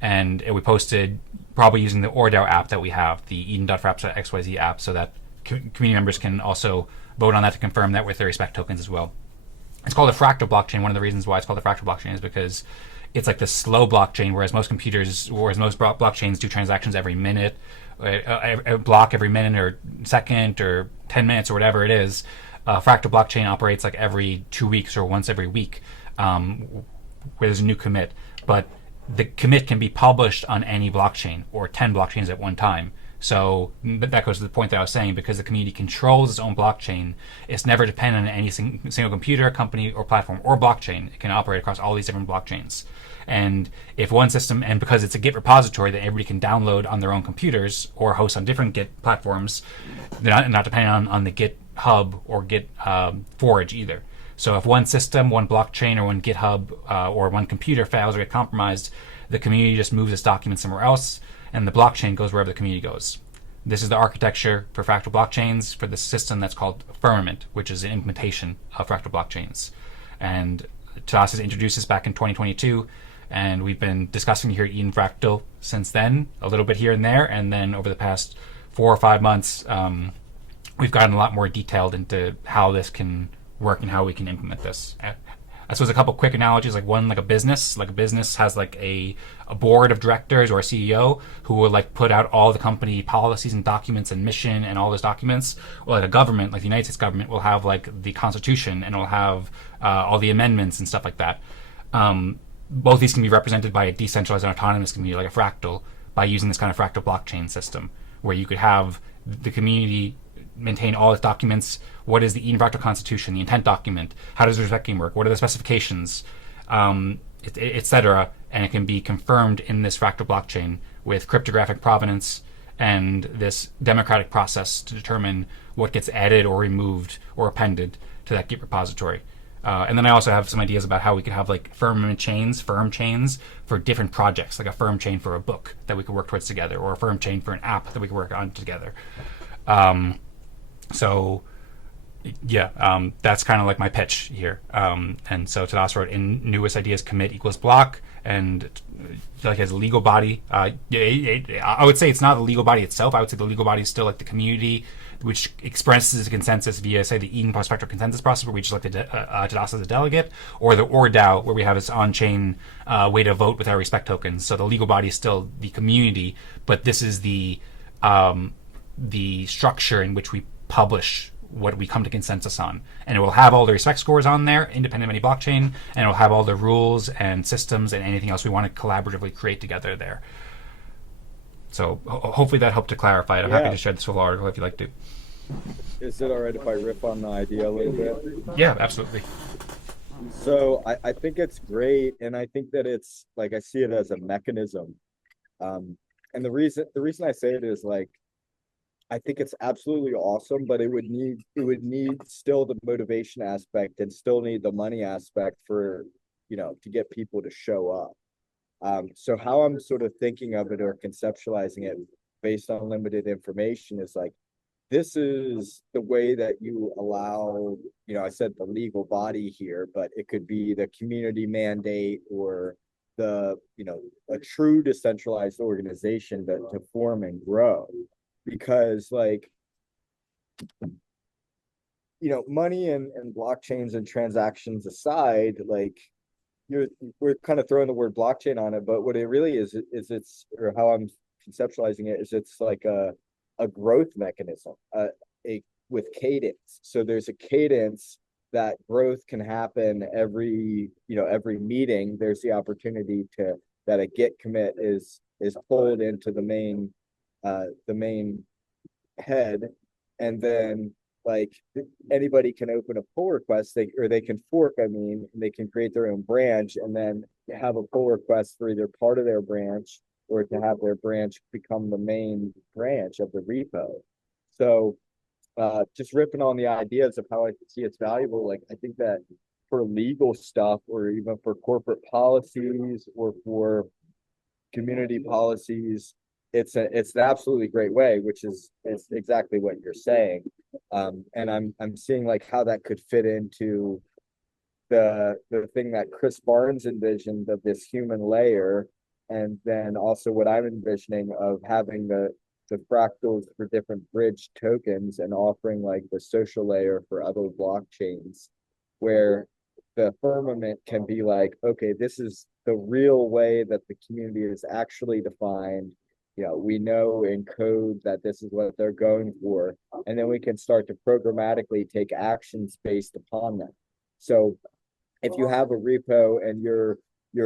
and we posted probably using the ORDAO app that we have, the Eden.Fractal XYZ app, so that community members can also vote on that to confirm that with their respect tokens as well. It's called a fractal blockchain. One of the reasons why it's called a fractal blockchain is because it's like the slow blockchain, whereas most blockchains do transactions every minute, a block every minute or second or 10 minutes or whatever it is. A fractal blockchain operates like every 2 weeks or once every week, where there's a new commit. But the commit can be published on any blockchain or 10 blockchains at one time. So that goes to the point that I was saying, because the community controls its own blockchain, it's never dependent on any single computer, company, or platform, or blockchain. It can operate across all these different blockchains. And if one system, and because it's a Git repository that everybody can download on their own computers or host on different Git platforms, they're not dependent on the Git hub or Git forge either. So if one system, one blockchain, or one GitHub or one computer fails or get compromised, the community just moves its documents somewhere else, and the blockchain goes wherever the community goes. This is the architecture for fractal blockchains for the system that's called Firmament, which is an implementation of fractal blockchains. And Tadas has introduced this back in 2022, and we've been discussing here at Eden Fractal since then, a little bit here and there, and then over the past 4 or 5 months, we've gotten a lot more detailed into how this can work and how we can implement this. I suppose a couple quick analogies, like one, like a business has like a board of directors or a CEO who will like put out all the company policies and documents and mission and all those documents. Or like a government, like the United States government, will have like the Constitution and it'll have all the amendments and stuff like that. Both these can be represented by a decentralized and autonomous community like a fractal by using this kind of fractal blockchain system, where you could have the community maintain all its documents. What is the Eden Fractal Constitution, the intent document? How does the respect game work? What are the specifications, etc.? And it can be confirmed in this fractal blockchain with cryptographic provenance and this democratic process to determine what gets added or removed or appended to that Git repository. And then I also have some ideas about how we could have like firm chains for different projects, like a firm chain for a book that we could work towards together, or a firm chain for an app that we could work on together. So yeah, that's kind of like my pitch here. And so Tadas wrote in newest ideas commit equals block, and like as a legal body, I would say it's not the legal body itself. I would say the legal body is still like the community, which expresses a consensus via, say, the Eden Fractal consensus process, where we just elect Tadas as a delegate, or the ORDAO, where we have this on-chain way to vote with our respect tokens. So the legal body is still the community, but this is the structure in which we publish what we come to consensus on, and it will have all the respect scores on there, independent of any blockchain, and it will have all the rules and systems and anything else we want to collaboratively create together there. So hopefully that helped to clarify it. I'm happy to share this full article if you'd like to. Is it all right if I riff on the idea a little bit? Yeah, absolutely. So I think it's great, and I think that it's like, I see it as a mechanism. And the reason I say it is, like, I think it's absolutely awesome, but it would need still the motivation aspect and still need the money aspect for, to get people to show up. So how I'm sort of thinking of it or conceptualizing it based on limited information is like, this is the way that you allow, I said the legal body here, but it could be the community mandate or the, a true decentralized organization to form and grow. Because, like, money and blockchains and transactions aside, like, we're kind of throwing the word blockchain on it, but what it really is it's, or how I'm conceptualizing it, is it's like a growth mechanism, with cadence. So there's a cadence that growth can happen every meeting. There's the opportunity that a Git commit is pulled into the main head, and then, like, anybody can open a pull request, they can fork, and they can create their own branch and then have a pull request for either part of their branch or to have their branch become the main branch of the repo. So just ripping on the ideas of how I see it's valuable, like, I think that for legal stuff, or even for corporate policies or for community policies, it's an absolutely great way, which is exactly what you're saying. And I'm seeing like how that could fit into the thing that Chris Barnes envisioned of this human layer, and then also what I'm envisioning of having the fractals for different bridge tokens and offering like the social layer for other blockchains, where the firmament can be like, okay, this is the real way that the community is actually defined. We know in code that this is what they're going for, and then we can start to programmatically take actions based upon that. So if you have a repo and you're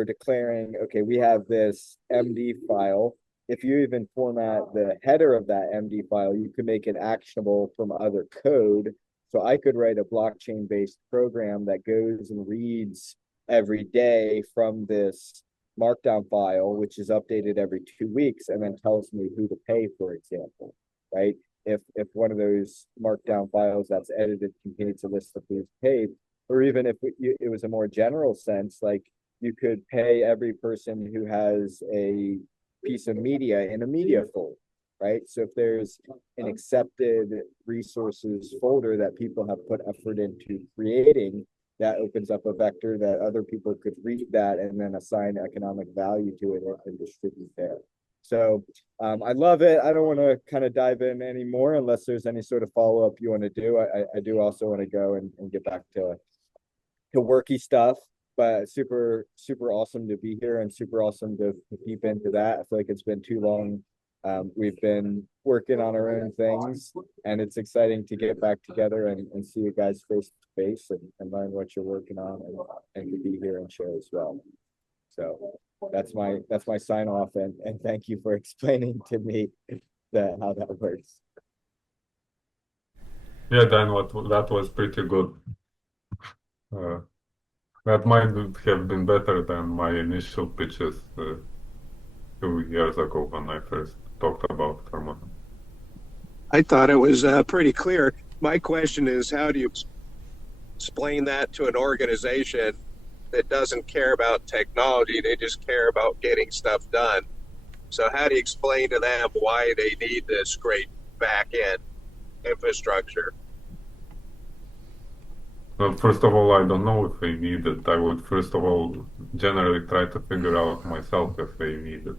declaring, okay, we have this MD file, if you even format the header of that MD file, you can make it actionable from other code. So I could write a blockchain-based program that goes and reads every day from this markdown file, which is updated every 2 weeks, and then tells me who to pay, for example, right? If one of those markdown files that's edited contains a list of who's paid, or even if it was a more general sense, like, you could pay every person who has a piece of media in a media fold, right? So if there's an accepted resources folder that people have put effort into creating, that opens up a vector that other people could read that and then assign economic value to it and distribute there. So I love it. I don't want to kind of dive in anymore unless there's any sort of follow-up you want to do. I do also want to go and get back to worky stuff, but super awesome to be here and super awesome to peep into that. I feel like it's been too long. We've been working on our own things, and it's exciting to get back together and see you guys face to face and learn what you're working on and to be here and share as well. So that's my sign off, and thank you for explaining to me how that works. Yeah, Dan, that was pretty good. That might have been better than my initial pitches 2 years ago when I first talked about Firmament. I thought it was pretty clear. My question is, how do you explain that to an organization that doesn't care about technology? They just care about getting stuff done. So how do you explain to them why they need this great back-end infrastructure? Well, first of all, I don't know if they need it. I would first of all generally try to figure out myself if they need it.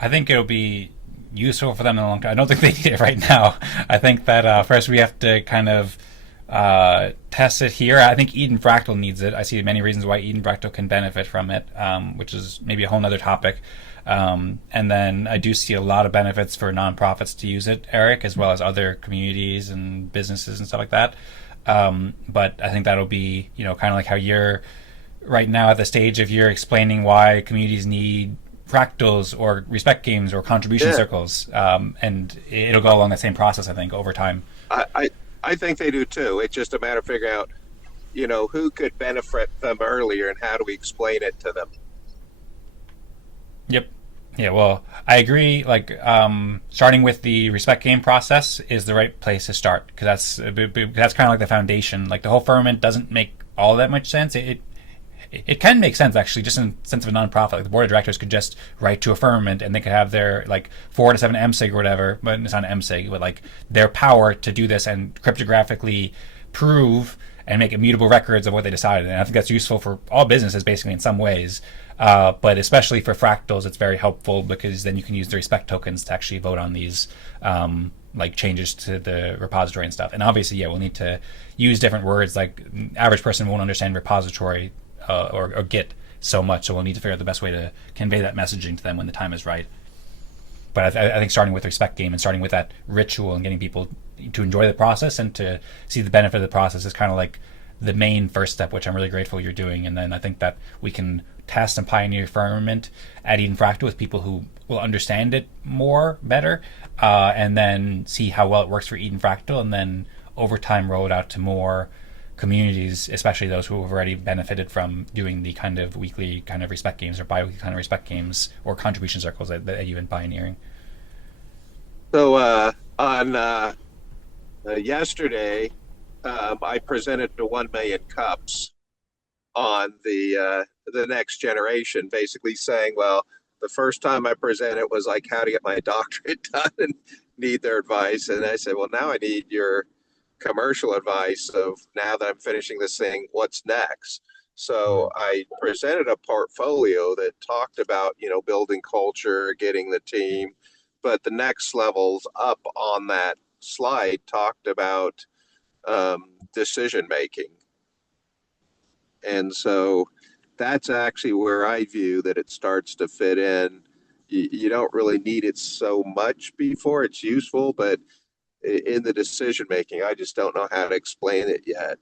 I think it'll be useful for them in the long term. I don't think they need it right now. I think that first we have to kind of test it here. I think Eden Fractal needs it. I see many reasons why Eden Fractal can benefit from it, which is maybe a whole other topic. And then I do see a lot of benefits for nonprofits to use it, Eric, as well as other communities and businesses and stuff like that. But I think that'll be, kind of like how you're right now at the stage of you're explaining why communities need fractals or respect games or contribution circles. And it'll go along the same process, I think, over time. I think they do too. It's just a matter of figuring out, who could benefit them earlier and how do we explain it to them? Yep. Yeah, well, I agree. Starting with the respect game process is the right place to start because that's kind of like the foundation. Like the whole Firmament doesn't make all that much sense. It can make sense actually, just in the sense of a nonprofit. Like the board of directors could just write to a Firmament and they could have their 4 to 7 MSIG or whatever, but it's not an MSIG, but their power to do this and cryptographically prove and make immutable records of what they decided. And I think that's useful for all businesses basically in some ways. But especially for fractals, it's very helpful because then you can use the respect tokens to actually vote on these changes to the repository and stuff. And obviously, we'll need to use different words. Like average person won't understand repository or Git so much, so we'll need to figure out the best way to convey that messaging to them when the time is right. But I think starting with respect game and starting with that ritual and getting people to enjoy the process and to see the benefit of the process is kind of like the main first step, which I'm really grateful you're doing. And then I think that we can test and pioneer Firmament at Eden Fractal with people who will understand it better, and then see how well it works for Eden Fractal, and then over time roll it out to more communities, especially those who have already benefited from doing the kind of weekly kind of respect games or bi-weekly kind of respect games or contribution circles that you've been pioneering. So on yesterday, I presented the 1 million cups on the next generation, basically saying, well, the first time I presented was like how to get my doctorate done and need their advice. And I said, well, now I need your commercial advice of now that I'm finishing this thing, what's next? So I presented a portfolio that talked about, building culture, getting the team, but the next levels up on that slide talked about decision making. And so that's actually where I view that it starts to fit in. You don't really need it so much before it's useful, but in the decision making, I just don't know how to explain it yet.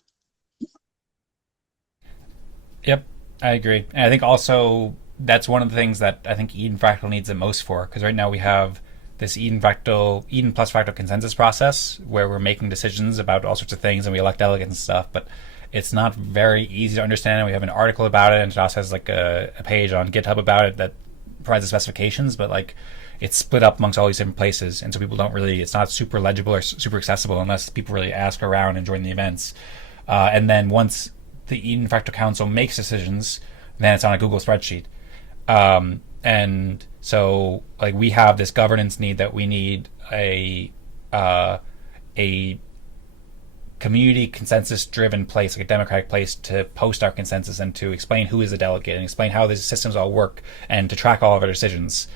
Yep, I agree. And I think also that's one of the things that I think Eden Fractal needs the most for, because right now we have this Eden plus Fractal consensus process where we're making decisions about all sorts of things and we elect delegates and stuff, but it's not very easy to understand. We have an article about it, and Tadas has a page on GitHub about it that provides the specifications, but it's split up amongst all these different places, and so people don't really, it's not super legible or super accessible unless people really ask around and join the events. And then once the Eden Fractal Council makes decisions, then it's on a Google spreadsheet. And And so like we have this governance need that we need a community consensus driven place, like a democratic place to post our consensus and to explain who is a delegate and explain how these systems all work and to track all of our decisions.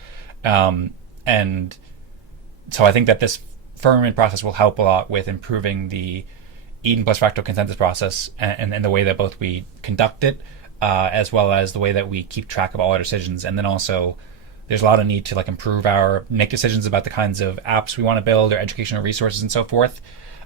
And so I think that this firmament process will help a lot with improving the Eden plus fractal consensus process and the way that both we conduct it, as well as the way that we keep track of all our decisions. And then also there's a lot of need to like make decisions about the kinds of apps we want to build or educational resources and so forth.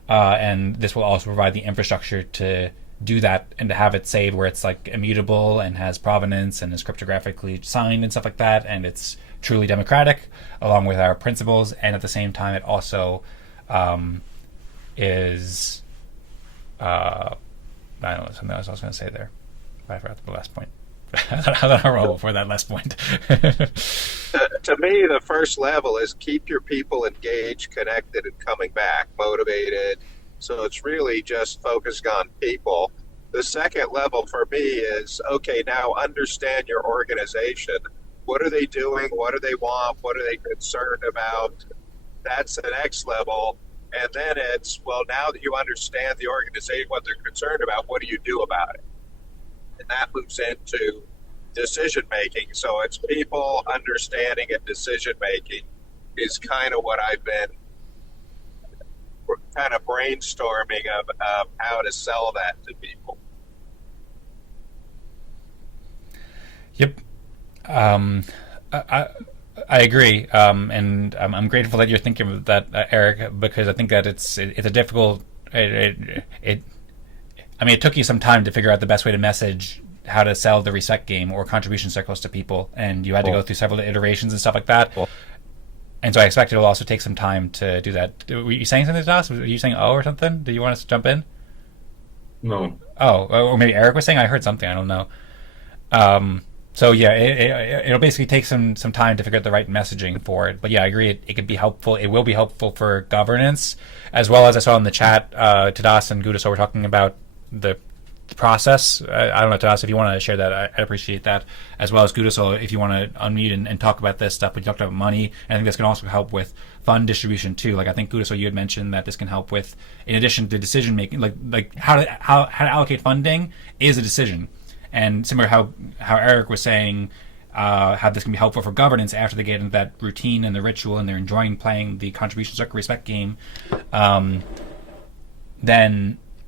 And this will also provide the infrastructure to do that and to have it saved where it's like immutable and has provenance and is cryptographically signed and stuff like that. And it's truly democratic along with our principles. And at the same time, it also is, I don't know, something else I was going to say there. I forgot the last point. How did I roll before that last point? To me, the first level is keep your people engaged, connected, and coming back, motivated. So it's really just focusing on people. The second level for me is, okay, now understand your organization. What are they doing? What do they want? What are they concerned about? That's the next level. And then it's, well, now that you understand the organization, what they're concerned about, what do you do about it? And that moves into decision making. So it's people understanding and decision making is kind of what I've been kind of brainstorming of how to sell that to people. Yep. I agree, and I'm grateful that you're thinking of that, Eric, because I think that it's a difficult. It took you some time to figure out the best way to message how to sell the Respect game or contribution circles to people, and you had to go through several iterations and stuff like that. And so I expect it'll also take some time to do that. Were you saying something, Tadas? Were you saying or something? Do you want us to jump in? No. Oh, or maybe Eric was saying. I heard something. I don't know. So yeah, it'll basically take some time to figure out the right messaging for it. But yeah, I agree. It could be helpful. It will be helpful for governance, as well as I saw in the chat. Tadas and Gudasol were talking about the process. I don't know, Tadas, if you want to share that, I'd appreciate that. As well as Gudasol, if you want to unmute and talk about this stuff. We talked about money, and I think this can also help with fund distribution too. Like I think Gudasol, you had mentioned that this can help with, in addition to decision making, like how to allocate funding is a decision. And similar how Eric was saying, how this can be helpful for governance after they get into that routine and the ritual and they're enjoying playing the contribution circle respect game, then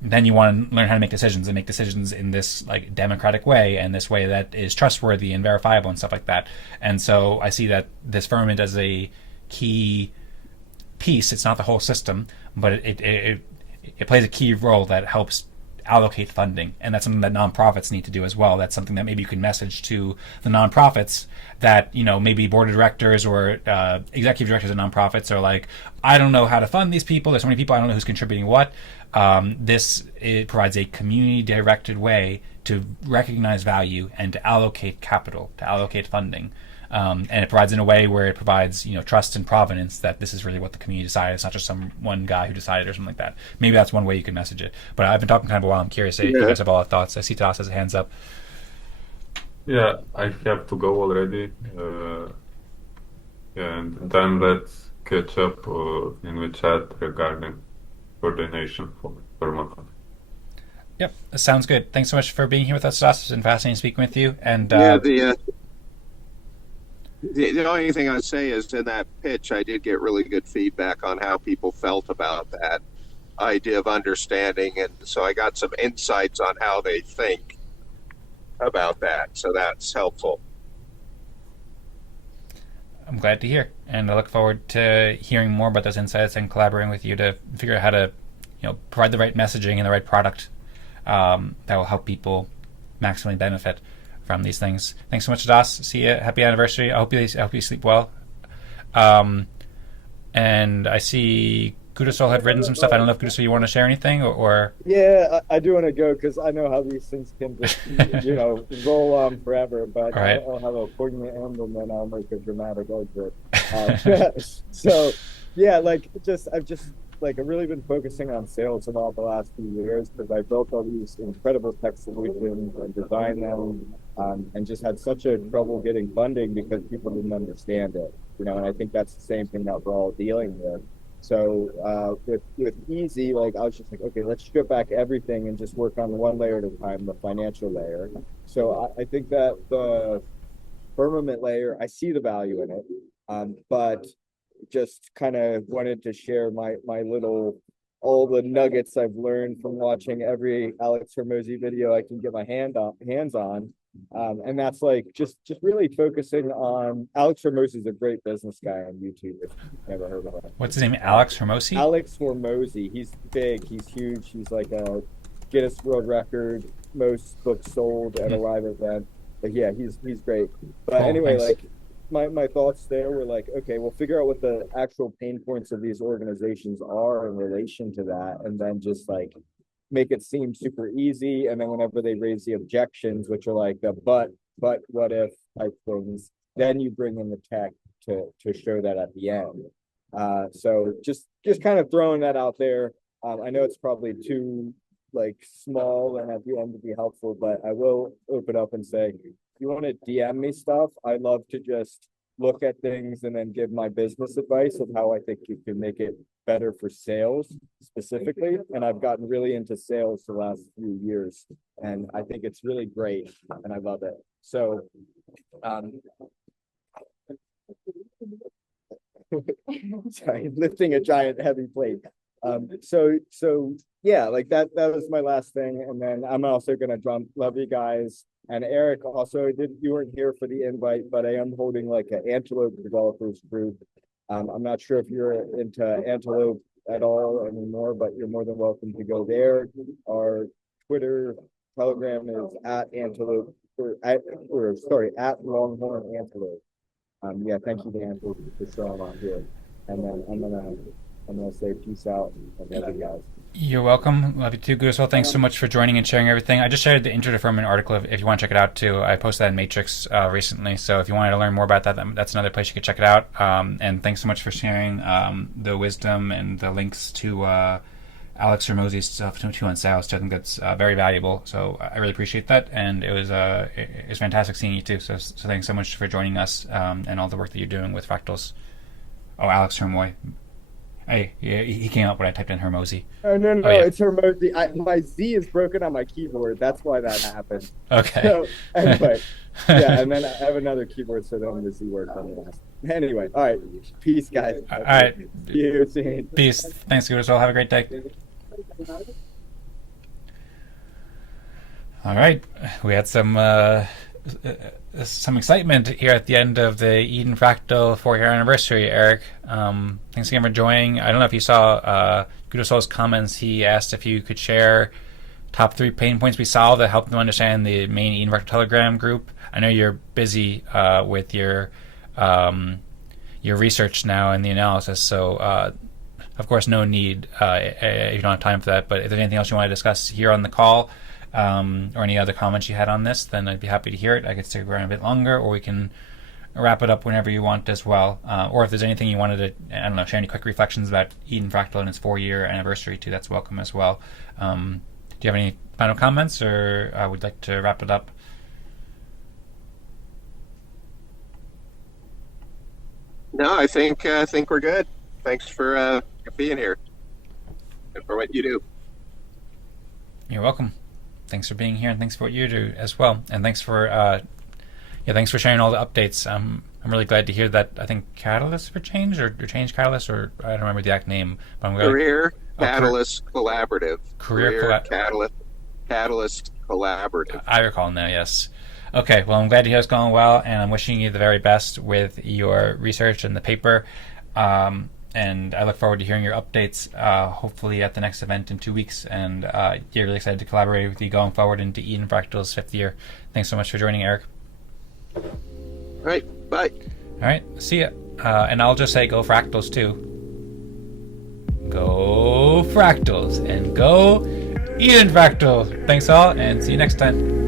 you want to learn how to make decisions and make decisions in this like democratic way and this way that is trustworthy and verifiable and stuff like that. And so I see that this firmament as a key piece. It's not the whole system, but it plays a key role that helps allocate funding, and that's something that nonprofits need to do as well. That's something that maybe you can message to the nonprofits that, maybe board of directors or executive directors of nonprofits are like, I don't know how to fund these people. There's so many people, I don't know who's contributing what. It provides a community directed way to recognize value and to allocate capital, to allocate funding. And it provides in a way where it provides, trust and provenance that this is really what the community decided. It's not just some one guy who decided or something like that. Maybe that's one way you can message it. But I've been talking kind of a while. I'm curious if you guys have all the thoughts. I see Tadas has hands up. Yeah, I have to go already. And then let's catch up in the chat regarding coordination for month. Yep, that sounds good. Thanks so much for being here with us, Tadas. It's been fascinating speaking with you. And the only thing I'd say is in that pitch, I did get really good feedback on how people felt about that idea of understanding. And so I got some insights on how they think about that. So that's helpful. I'm glad to hear. And I look forward to hearing more about those insights and collaborating with you to figure out how to, provide the right messaging and the right product that will help people maximally benefit from these things. Thanks so much, Tadas. See you. Happy anniversary. I hope you sleep well. And I see Gudasol had written some stuff. I don't know if Gudasol, you want to share anything or... Yeah, I do want to go because I know how these things can just, roll on forever. But right. I'll have a poignant end and then I'll make a dramatic exit. So, yeah, I've just like I've really been focusing on sales a lot the last few years because I built all these incredible tech solutions and designed them, and just had such a trouble getting funding because people didn't understand it. And I think that's the same thing that we're all dealing with. So with Easy, like I was just like, okay, let's strip back everything and just work on one layer at a time, the financial layer. So I think that the Firmament layer, I see the value in it, but just kind of wanted to share my little all the nuggets I've learned from watching every Alex Hormozi video I can get my hands on. And that's like just really focusing on Alex Hormozi is a great business guy on YouTube if you've never heard of him. What's his name? Alex Hormozi? Alex Hormozi. He's big, he's huge, he's like a Guinness World Record, most books sold at a live event. But yeah, he's great. But Cool, anyway, thanks. like my thoughts there were like, okay, we'll figure out what the actual pain points of these organizations are in relation to that, and then just like make it seem super easy. And then whenever they raise the objections, which are like the but what if type things, then you bring in the tech to show that at the end. So just kind of throwing that out there. I know it's probably too like small and at the end to be helpful, but I will open up and say, if you want to DM me stuff, I love to just look at things and then give my business advice of how I think you can make it better for sales specifically. And I've gotten really into sales the last few years, and I think it's really great and I love it. So sorry, lifting a giant heavy plate. So yeah, like that was my last thing. And then I'm also gonna love you guys. And Eric, also you weren't here for the invite, but I am holding like an Antelope developers group. I'm not sure if you're into Antelope at all anymore, but you're more than welcome to go there. Our Twitter, Telegram is at Antelope at Longhorn Antelope. Yeah, thank you, Dan, for showing up here. And then I'm gonna say peace out and love you guys. You're welcome. Love you too, Gudasol. Thanks so much for joining and sharing everything. I just shared the Intro to Firmament article if you want to check it out too. I posted that in Matrix recently, so if you wanted to learn more about that, that's another place you could check it out. And thanks so much for sharing the wisdom and the links to Alex Hormozi's stuff too on Zao. So I think that's very valuable. So I really appreciate that, and it was fantastic seeing you too. So thanks so much for joining us and all the work that you're doing with fractals. Oh, Alex Hormozi. Hey, he came up when I typed in Hormozi. Oh, no, yeah. It's Hormozi. My Z is broken on my keyboard. That's why that happened. Okay. So, anyway, yeah, and then I have another keyboard, so then the Z works on the last. Anyway, all right. Peace, guys. All right. See you soon. Peace. Thanks, Gudasol. Have a great day. All right. We had some excitement here at the end of the Eden Fractal 4-year anniversary, Eric. Thanks again for joining. I don't know if you saw Gudasol's comments. He asked if you could share top 3 pain points we solved that helped them understand the main Eden Fractal Telegram group. I know you're busy with your research now and the analysis, so of course no need if you don't have time for that. But if there's anything else you want to discuss here on the call, or any other comments you had on this, then I'd be happy to hear it. I could stick around a bit longer, or we can wrap it up whenever you want as well. Or if there's anything you wanted to, I don't know, share any quick reflections about Eden Fractal and its 4-year anniversary too, that's welcome as well. Do you have any final comments, or would you like to wrap it up? No, I think we're good. Thanks for being here and for what you do. You're welcome. Thanks for being here, and thanks for what you do as well. And thanks for thanks for sharing all the updates. I'm really glad to hear that. I think Catalyst for Change or Change Catalyst, or I don't remember the exact name. But I'm glad. Career Catalyst Collaborative. Career Catalyst Collaborative. I recall now. Yes. Okay. Well, I'm glad to hear it's going well, and I'm wishing you the very best with your research and the paper. And I look forward to hearing your updates, hopefully at the next event in 2 weeks. And you're really excited to collaborate with you going forward into Eden Fractal's 5th year. Thanks so much for joining, Eric. All right, bye. All right, see ya. And I'll just say go Fractals too. Go Fractals and go Eden Fractal. Thanks all, and see you next time.